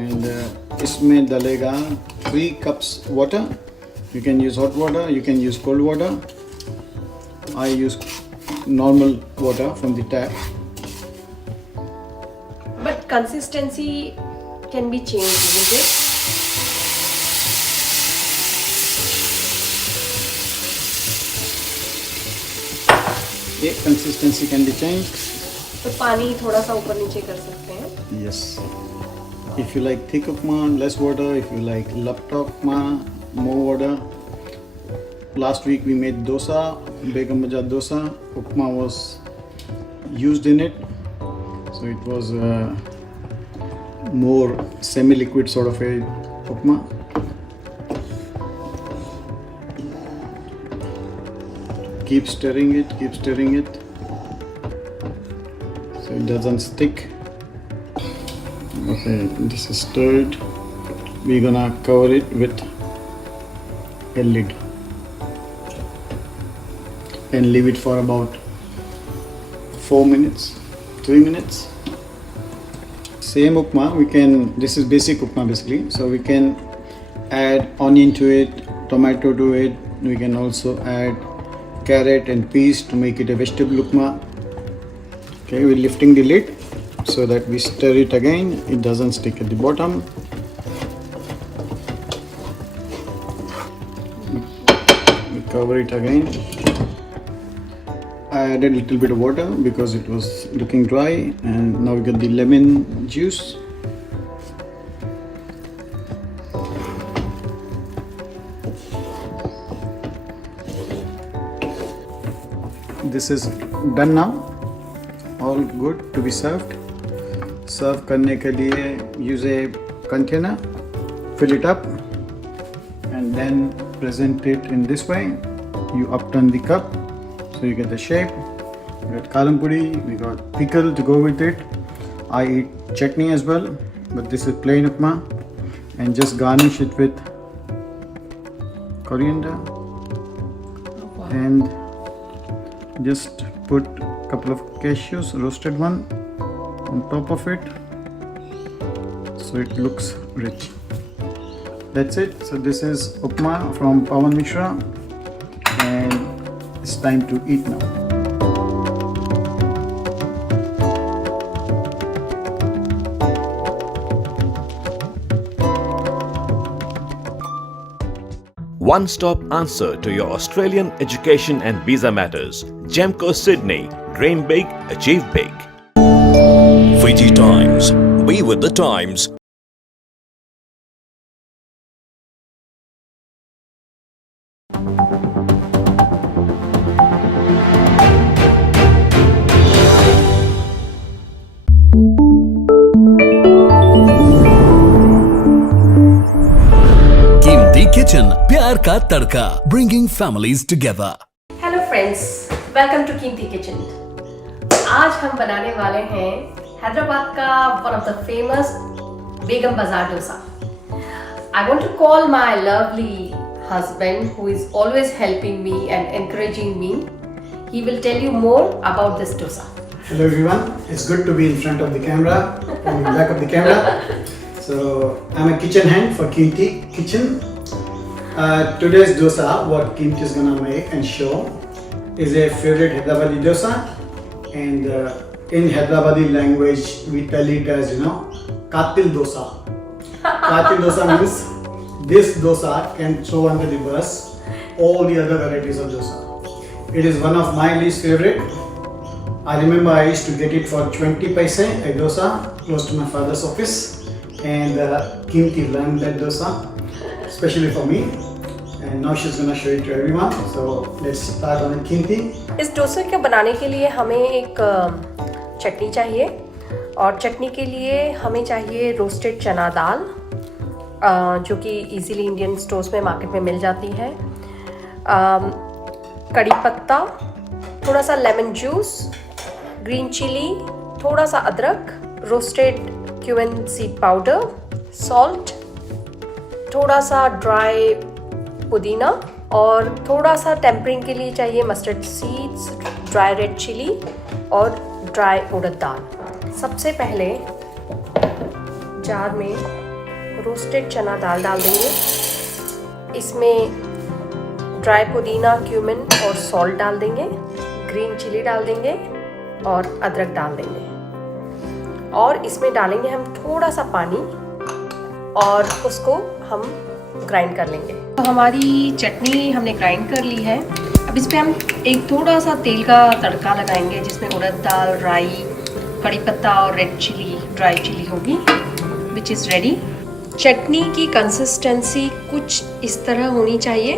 and इसमें डलेगा 3 cups water. You can use hot water, you can use cold water. I use normal water from the tap. But consistency can be changed, isn't it? ये consistency can be changed. तो पानी थोड़ा सा ऊपर नीचे कर सकते हैं. Yes. If you like thick upma, less water. If you like lapta upma, more water. Last week we made dosa, Begum Bazaar dosa. Upma was used in it, so it was more semi-liquid sort of a upma. Keep stirring it, so it doesn't stick. Okay, this is stirred. We're gonna cover it with a lid and leave it for about 4 minutes, 3 minutes. Same upma, this is basic upma basically, so we can add onion to it, tomato to it. We can also add carrot and peas to make it a vegetable upma. Okay, we're lifting the lid so that we stir it again, it doesn't stick at the bottom. We cover it again. I added a little bit of water because it was looking dry, and now we got the lemon juice. This is done now. All good to be served. Serve करने के लिए use a container, fill it up, and then present it in this way. You upturn the cup so you get the shape. We got kalam puri, we got pickle to go with it. I eat chutney as well, but this is plain upma, and just garnish it with coriander and just put a couple of cashews, roasted one, on top of it so it looks rich. That's it. So this is upma from Pawan Mishra, and it's time to eat now. One-stop answer to your Australian education and visa matters. Gemco Sydney. Dream big, achieve big. Fiji Times. Be with the times. Keemti kitchen, प्यार का तड़का, bringing families together. Hello friends, welcome to Keemti kitchen. आज हम बनाने वाले हैं हैदराबाद का one of the famous Begum Bazaar dosa. I want to call my lovely husband who is always helping me and encouraging me. He will tell you more about this dosa. Hello everyone, it's good to be in front of the camera and in the back of the camera. So I'm a kitchen hand for Keemti Kitchen. Today's dosa, what Keemti is gonna make and show, is a favorite Hyderabadi dosa. and in Hyderabadi language we tell it as katil dosa. Katil dosa means this dosa can throw under the bus all the other varieties of dosa. It is one of my least favorite. I remember I used to get it for 20 paise a dosa close to my father's office, and Kimti learned that dosa especially for me, and now she's gonna show it to everyone. So let's start on Kimti. इस डोसे को बनाने के लिए हमें एक चटनी चाहिए, और चटनी के लिए हमें चाहिए रोस्टेड चना दाल, जो कि इजीली इंडियन स्टोर्स में मार्केट में मिल जाती है, कड़ी पत्ता, थोड़ा सा लेमन जूस, ग्रीन चिली, थोड़ा सा अदरक, roasted cumin seed powder, salt, थोड़ा सा ड्राई पुदीना, और थोड़ा सा टेम्परिंग के लिए चाहिए mustard seeds, dry red chilli और ड्राई उड़द दाल। सबसे पहले जार में रोस्टेड चना दाल डाल देंगे, इसमें ड्राई पुदीना, क्यूमिन और सॉल्ट डाल देंगे, ग्रीन चिली डाल देंगे और अदरक डाल देंगे, और इसमें डालेंगे हम थोड़ा सा पानी और उसको हम ग्राइंड कर लेंगे। तो हमारी चटनी हमने ग्राइंड कर ली है। अब इस पे हम एक थोड़ा सा तेल का तड़का लगाएंगे, जिसमें उड़द दाल, राई, कड़ी पत्ता और रेड चिली, ड्राई चिली होगी, विच इज़ रेडी। चटनी की कंसिस्टेंसी कुछ इस तरह होनी चाहिए,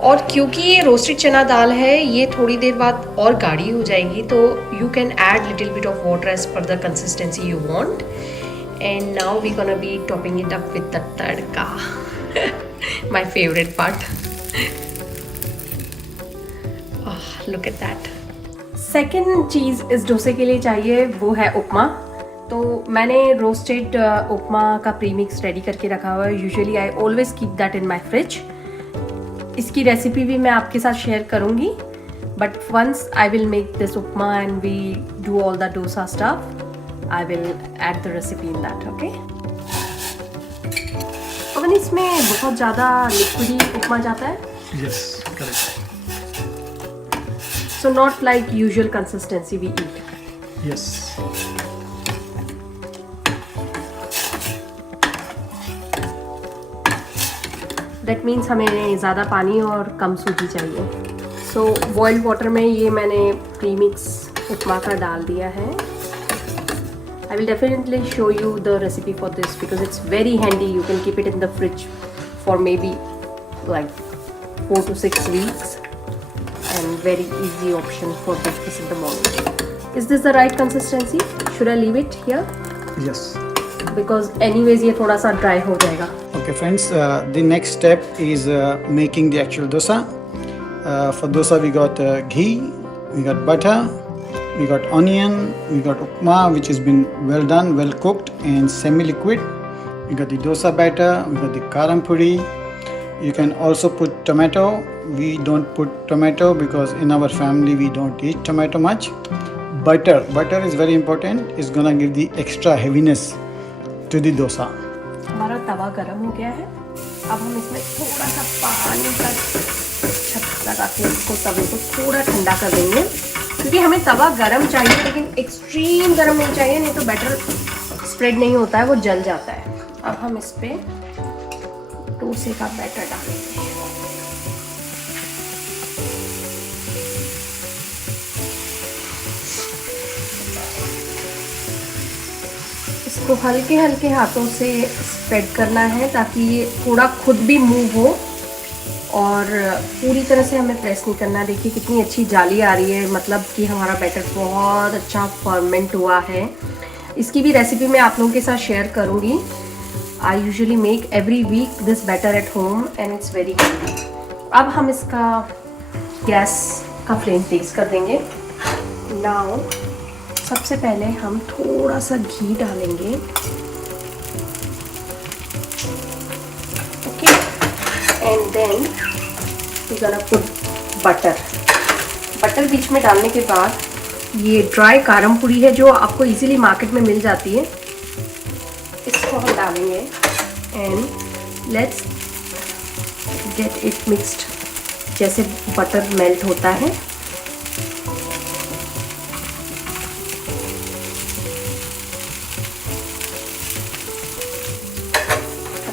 और क्योंकि ये रोस्टेड चना दाल है, ये थोड़ी देर बाद और गाढ़ी हो जाएगी, तो you can add little bit of water as per the consistency you want. And now we gonna be topping it up with the tadka, my favorite part. Look at that. Second चीज़ इस डोसे के लिए चाहिए वो है उपमा। तो मैंने रोस्टेड उपमा का प्रीमिक्स रेडी करके रखा हुआ है। Usually I always keep that in my fridge. इसकी रेसिपी भी मैं आपके साथ शेयर करूँगी, but once I will make this upma and we do all the dosa stuff, I will add the recipe in that. Okay, अगर इसमें बहुत ज़्यादा लिक्विडी उपमा जाता है। Yes, correct. So not like usual consistency we eat. Yes. That means हमें ज़्यादा पानी और कम सूजी चाहिए। So boiled water में ये मैंने प्रीमिक्स उपमा का डाल दिया है। I will definitely show you the recipe for this because it's very handy. You can keep it in the fridge for maybe like 4 to 6 weeks, and very easy option for breakfast in the morning. Is this the right consistency? Should I leave it here? Yes. Because anyways ये थोड़ा सा dry हो जाएगा। Okay friends, the next step is making the actual dosa. For dosa we got ghee, we got butter, we got onion, we got upma which has been well done, well cooked and semi-liquid. We got the dosa batter, we got the karam puri. You can also put tomato. We don't put tomato because in our family we don't eat tomato much. Butter is very important. It's gonna give the extra heaviness to the dosa. हमारा तवा गरम हो गया है। अब हम इसमें थोड़ा सा पानी का छत्ता लगा के इसको तवे को थोड़ा ठंडा कर देंगे, क्योंकि हमें तवा गरम चाहिए, लेकिन एक्सट्रीम गरम नहीं चाहिए, नहीं तो बैटर स्प्रेड नहीं होता है, वो जल जाता है। अब हम इस पे डोसे का बैटर डालेंगे। इसको हल्के हल्के हाथों से स्प्रेड करना है ताकि ये थोड़ा खुद भी मूव हो, और पूरी तरह से हमें प्रेस नहीं करना। देखिए कितनी अच्छी जाली आ रही है, मतलब कि हमारा बैटर बहुत अच्छा फर्मेंट हुआ है। इसकी भी रेसिपी मैं आप लोगों के साथ शेयर करूँगी। I usually make every week this batter at home and it's very healthy. अब हम इसका गैस का फ्लेम तेज़ कर देंगे। नाउ सबसे पहले हम थोड़ा सा घी डालेंगे। Okay, and then we gonna put butter. Butter बीच में डालने के बाद ये ड्राई कारम पूरी है जो आपको इजीली मार्केट में मिल जाती है, इसको हम डालेंगे and let's get it mixed. जैसे बटर मेल्ट होता है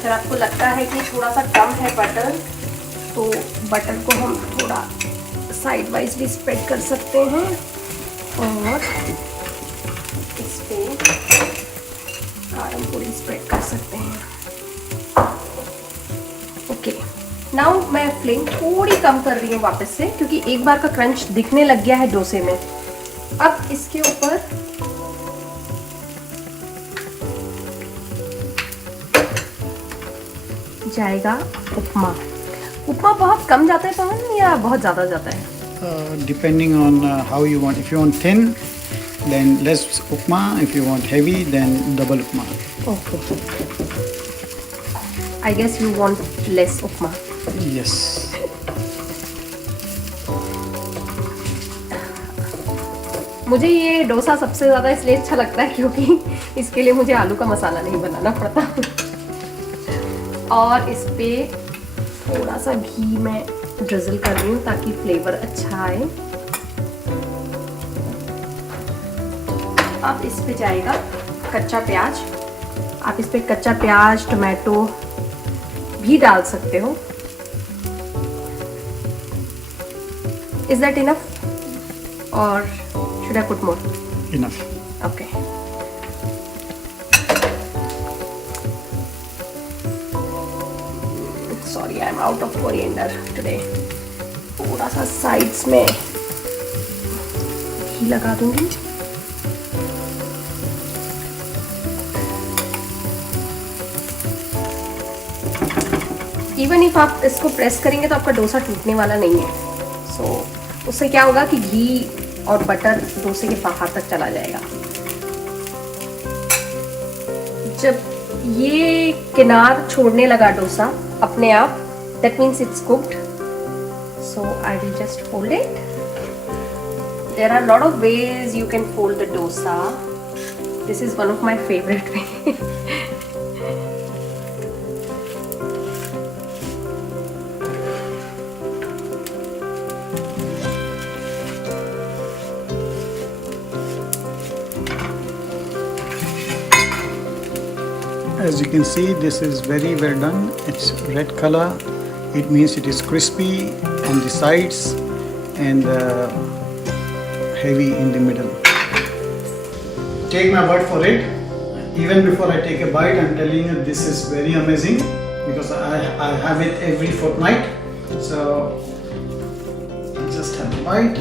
फिर आपको लगता है कि थोड़ा सा कम है बटर, तो बटर को हम थोड़ा साइड वाइज भी स्प्रेड कर सकते हैं और इस पे आराम पूरी स्प्रेड कर सकते हैं। ओके, नाउ मैं फ्लेम थोड़ी कम कर रही हूँ वापस से, क्योंकि एक बार का क्रंच दिखने लग गया है डोसे में। अब इसके ऊपर जाएगा उपमा। उपमा बहुत कम जाता है पवन या बहुत ज़्यादा जाता है? Depending on how you want. If you want thin, then less upma. If you want heavy, then double upma. Okay, I guess you want less upma. Yes. मुझे ये डोसा सबसे ज़्यादा इसलिए अच्छा लगता है क्योंकि इसके लिए मुझे आलू का मसाला नहीं बनाना पड़ता। और इस पे थोड़ा सा घी मैं ड्रिजल कर रही हूँ ताकि फ्लेवर अच्छा आए। अब इस पे जाएगा कच्चा प्याज। आप इस पे कच्चा प्याज, टमाटो भी डाल सकते हो। इज दैट इनफ और should I put more? Enough. Okay, sorry I am out of coriander today. थोड़ा सा साइड्स में घी लगा दूंगी। इवन इफ आप इसको प्रेस करेंगे तो आपका डोसा टूटने वाला नहीं है। सो उससे क्या होगा कि घी और बटर डोसे के बाहर तक चला जाएगा। जब ये किनार छोड़ने लगा डोसा अपने आप, that means it's cooked. So I will just fold it. There are a lot of ways you can fold the dosa. This is one of my favorite ways. As you can see, this is very well done. It's red color. It means it is crispy on the sides and heavy in the middle. Take my word for it. Even before I take a bite, I'm telling you this is very amazing because I have it every fortnight. So just have a bite.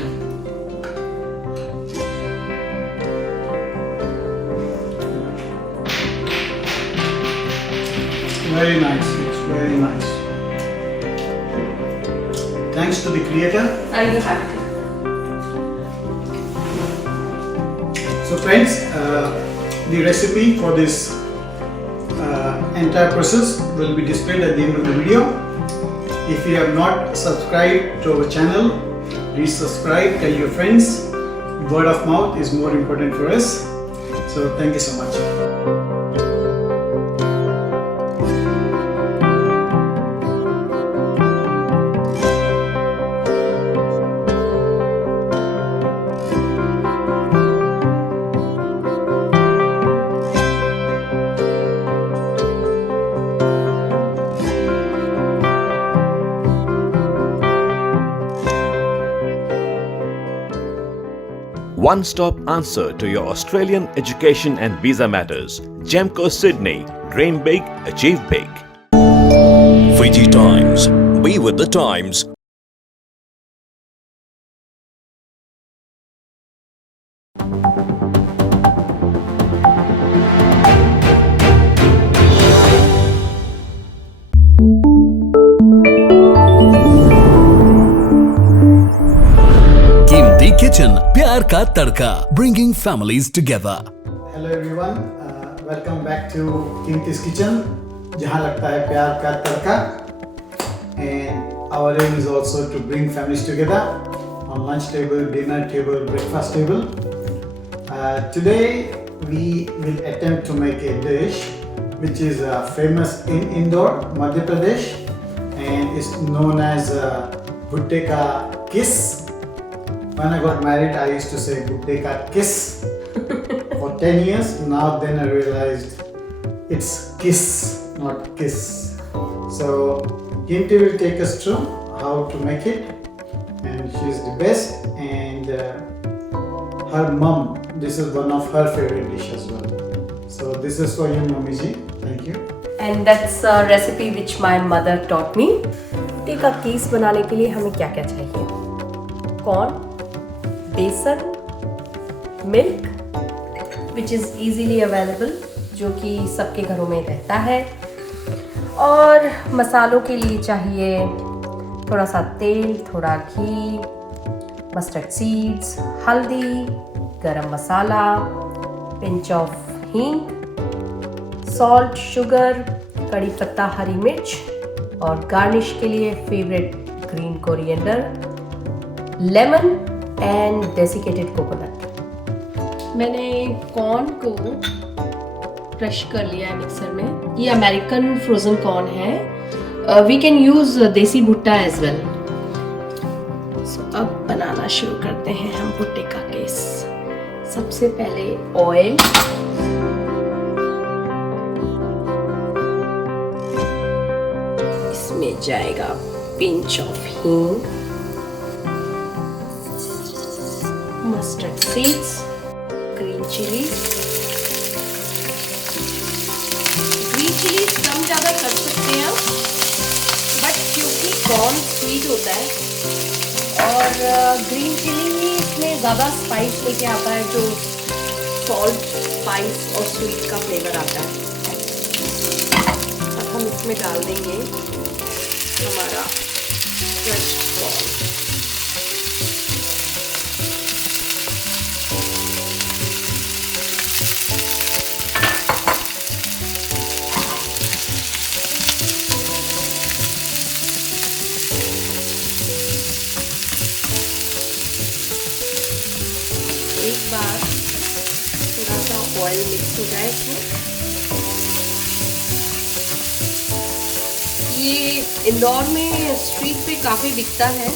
Very nice. It's very nice. Thanks to the creator. Are you happy? So friends, the recipe for this entire process will be displayed at the end of the video. If you have not subscribed to our channel, please subscribe, tell your friends. Word of mouth is more important for us. So thank you so much. One-stop answer to your Australian education and visa matters. Gemco Sydney. Dream big, achieve big. Fiji Times. Be with the times. Keemti kitchen, प्यार का तड़का, bringing families together. Hello everyone, welcome back to Kimti's Kitchen, जहाँ लगता है प्यार का तड़का. And our aim is also to bring families together on lunch table, dinner table, breakfast table. Today we will attempt to make a dish which is famous in Indore, Madhya Pradesh, and is known as Bhutte ka kiss. When I got married, I used to say Bhutte ka kiss for 10 years. Now then I realized it's kiss. not kiss. So Kimti will take us through how to make it, and she's the best. And her mom, this is one of her favorite dish as well. So this is for you, Mummy ji. Thank you. And that's a recipe which my mother taught me. रोटी का keys बनाने के लिए हमें क्या क्या चाहिए? Corn, बेसन, milk which is easily available, जो कि सबके घरों में रहता है, और मसालों के लिए चाहिए थोड़ा सा तेल, थोड़ा घी, मस्टर्ड सीड्स, हल्दी, गरम मसाला, पिंच ऑफ हींग, सॉल्ट, शुगर, कड़ी पत्ता, हरी मिर्च, और गार्निश के लिए favourite green coriander, lemon and desiccated coconut. मैंने कॉर्न को क्रश कर लिया है मिक्सर में। ये अमेरिकन फ्रोजन कॉर्न है। वी कैन यूज देसी भुट्टा एज वेल। अब बनाना शुरू करते हैं हम भुट्टे का केस। सबसे पहले ऑयल, इसमें जाएगा पिंच ऑफ हींग, मस्टर्ड सीड्स, ग्रीन चिली कम ज़्यादा कर सकते हैं आप, बट क्योंकि कॉर्न स्वीट होता है और ग्रीन चिली ही इसमें ज़्यादा स्पाइस लेके आता है, जो सॉल्ट, स्पाइस और स्वीट का फ्लेवर आता है। अब हम इसमें डाल देंगे हमारा क्रश्ड कॉर्न। एक बार थोड़ा सा ऑयल मिक्स हो जाए इसमें। ये इंदौर में स्ट्रीट पे काफ़ी बिकता है।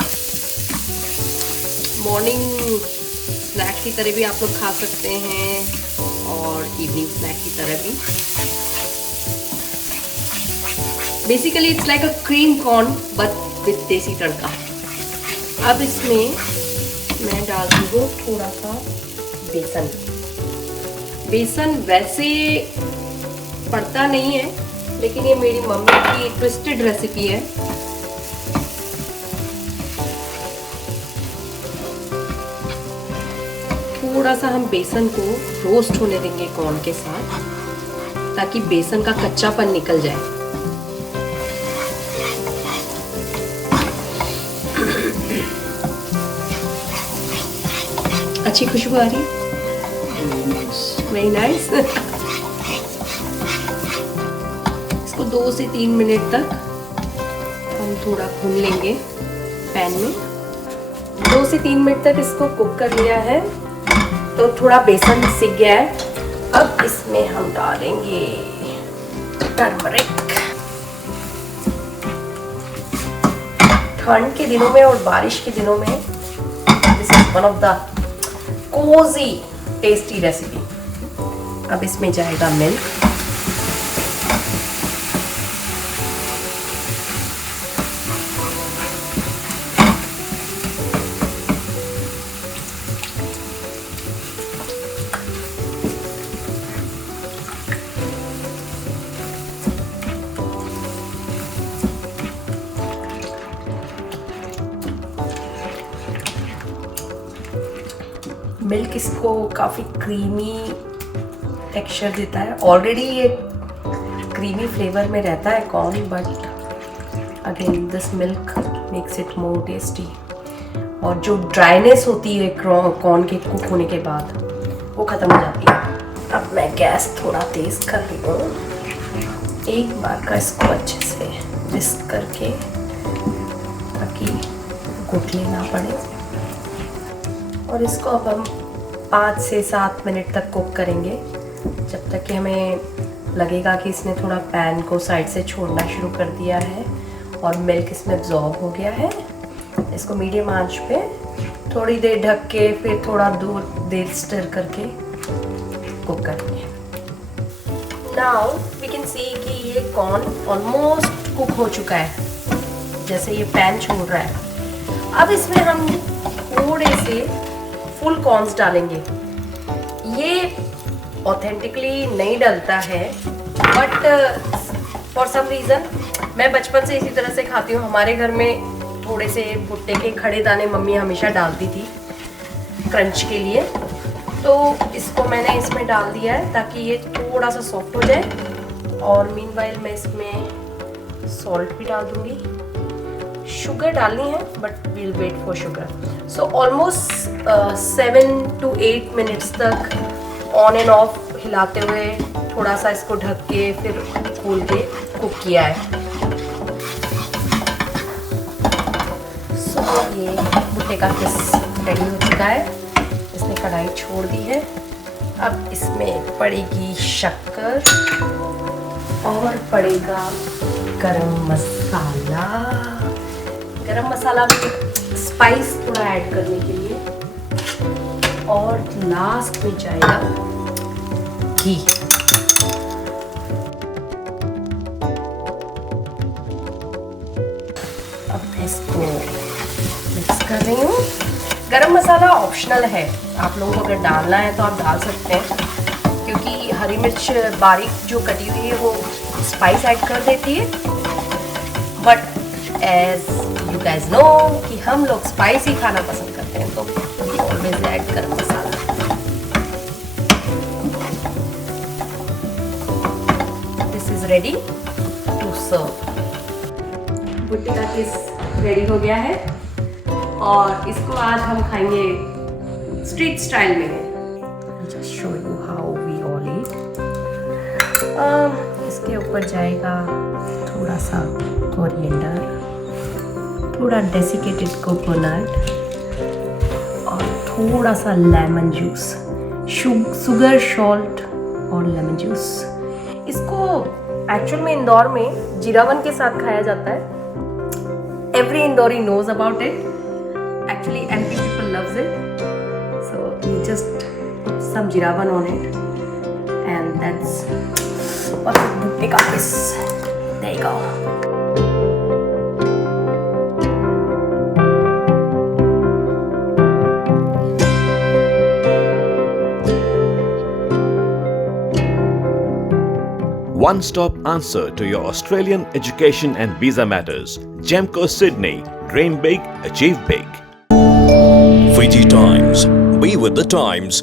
मॉर्निंग स्नैक की तरह भी आप लोग खा सकते हैं और इवनिंग स्नैक की तरह भी। Basically it's like a cream corn but with देसी तड़का। अब इसमें मैं डाल दूँ थोड़ा सा बेसन। बेसन वैसे पड़ता नहीं है, लेकिन ये मेरी मम्मी की ट्विस्टेड रेसिपी है। थोड़ा सा हम बेसन को रोस्ट होने देंगे कॉर्न के साथ, ताकि बेसन का कच्चापन निकल जाए। अच्छी खुशबू आ रही, वेरी नाइस। इसको 2 से 3 मिनट तक हम थोड़ा भून लेंगे पैन में। 2 से 3 मिनट तक इसको कुक कर लिया है, तो थोड़ा बेसन सिक गया है। अब इसमें हम डालेंगे टर्मरिक। ठंड के दिनों में और बारिश के दिनों में this is one of the cosy tasty recipe. अब इसमें जाएगा मिल्क, मिल्क इसको काफ़ी क्रीमी टेक्सचर देता है। ऑलरेडी ये क्रीमी फ्लेवर में रहता है corn, but again this milk makes it more tasty. और जो ड्राइनेस होती है कॉर्न के कुक होने के बाद, वो ख़त्म हो जाती है। अब मैं गैस थोड़ा तेज़ कर रही हूँ। एक बार का इसको अच्छे से विस्क करके, ताकि घुटने ना पड़े। और इसको अब हम 5 से 7 मिनट तक कुक करेंगे, जब तक कि हमें लगेगा कि इसने थोड़ा पैन को साइड से छोड़ना शुरू कर दिया है और मिल्क इसमें एब्जॉर्ब हो गया है। इसको मीडियम आंच पे थोड़ी देर ढक के, फिर थोड़ा देर स्टर करके कुक करेंगे। नाउ वी कैन सी कि ये कॉर्न ऑलमोस्ट कुक हो चुका है, जैसे ये पैन छोड़ रहा है। अब इसमें हम थोड़े से फुल कॉर्न्स डालेंगे। ये ऑथेंटिकली नहीं डलता है, बट फॉर सम रीज़न मैं बचपन से इसी तरह से खाती हूँ। हमारे घर में थोड़े से भुट्टे के खड़े दाने मम्मी हमेशा डालती थी क्रंच के लिए, तो इसको मैंने इसमें डाल दिया है ताकि ये थोड़ा सा सॉफ्ट हो जाए। और मीनवाइल मैं इसमें सॉल्ट भी डाल दूँगी। शुगर डालनी है but we'll wait for sugar. So almost 7 to 8 minutes तक ऑन एंड ऑफ हिलाते हुए थोड़ा सा इसको ढक के फिर खोल के कुक किया है। सो ये भुट्टे का किस रेडी हो चुका है। इसने कढ़ाई छोड़ दी है। अब इसमें पड़ेगी शक्कर और पड़ेगा गरम मसाला। गरम मसाला में स्पाइस थोड़ा ऐड करने के लिए, और लास्ट में जाएगा घी। अब इसको मिक्स कर रही हूँ। गरम मसाला ऑप्शनल है, आप लोगों को अगर डालना है तो आप डाल सकते हैं, क्योंकि हरी मिर्च बारीक जो कटी हुई है वो स्पाइस ऐड कर देती है। But as you guys know कि हम लोग स्पाइसी खाना पसंद करते हैं, तो we always add garam masala. This is ready to serve. भुट्टे का किस रेडी हो गया है और इसको आज हम खाएंगे स्ट्रीट स्टाइल में। Just show you how we all eat. इसके ऊपर जाएगा थोड़ा सा कोरिएंडर, थोड़ा डेसिकेटेड कोकोनट और थोड़ा सा लेमन जूस, शुगर, सॉल्ट और लेमन जूस। इसको एक्चुअल में इंदौर में जीरावन के साथ खाया जाता है। Every Indori knows about it. Actually, MP people loves it. So we just put some jeeravan on it, and that's perfect bhutte ka piece. There you go. One-stop answer to your Australian education and visa matters. Gemco Sydney. Dream big, achieve big. Fiji Times. Be with the times.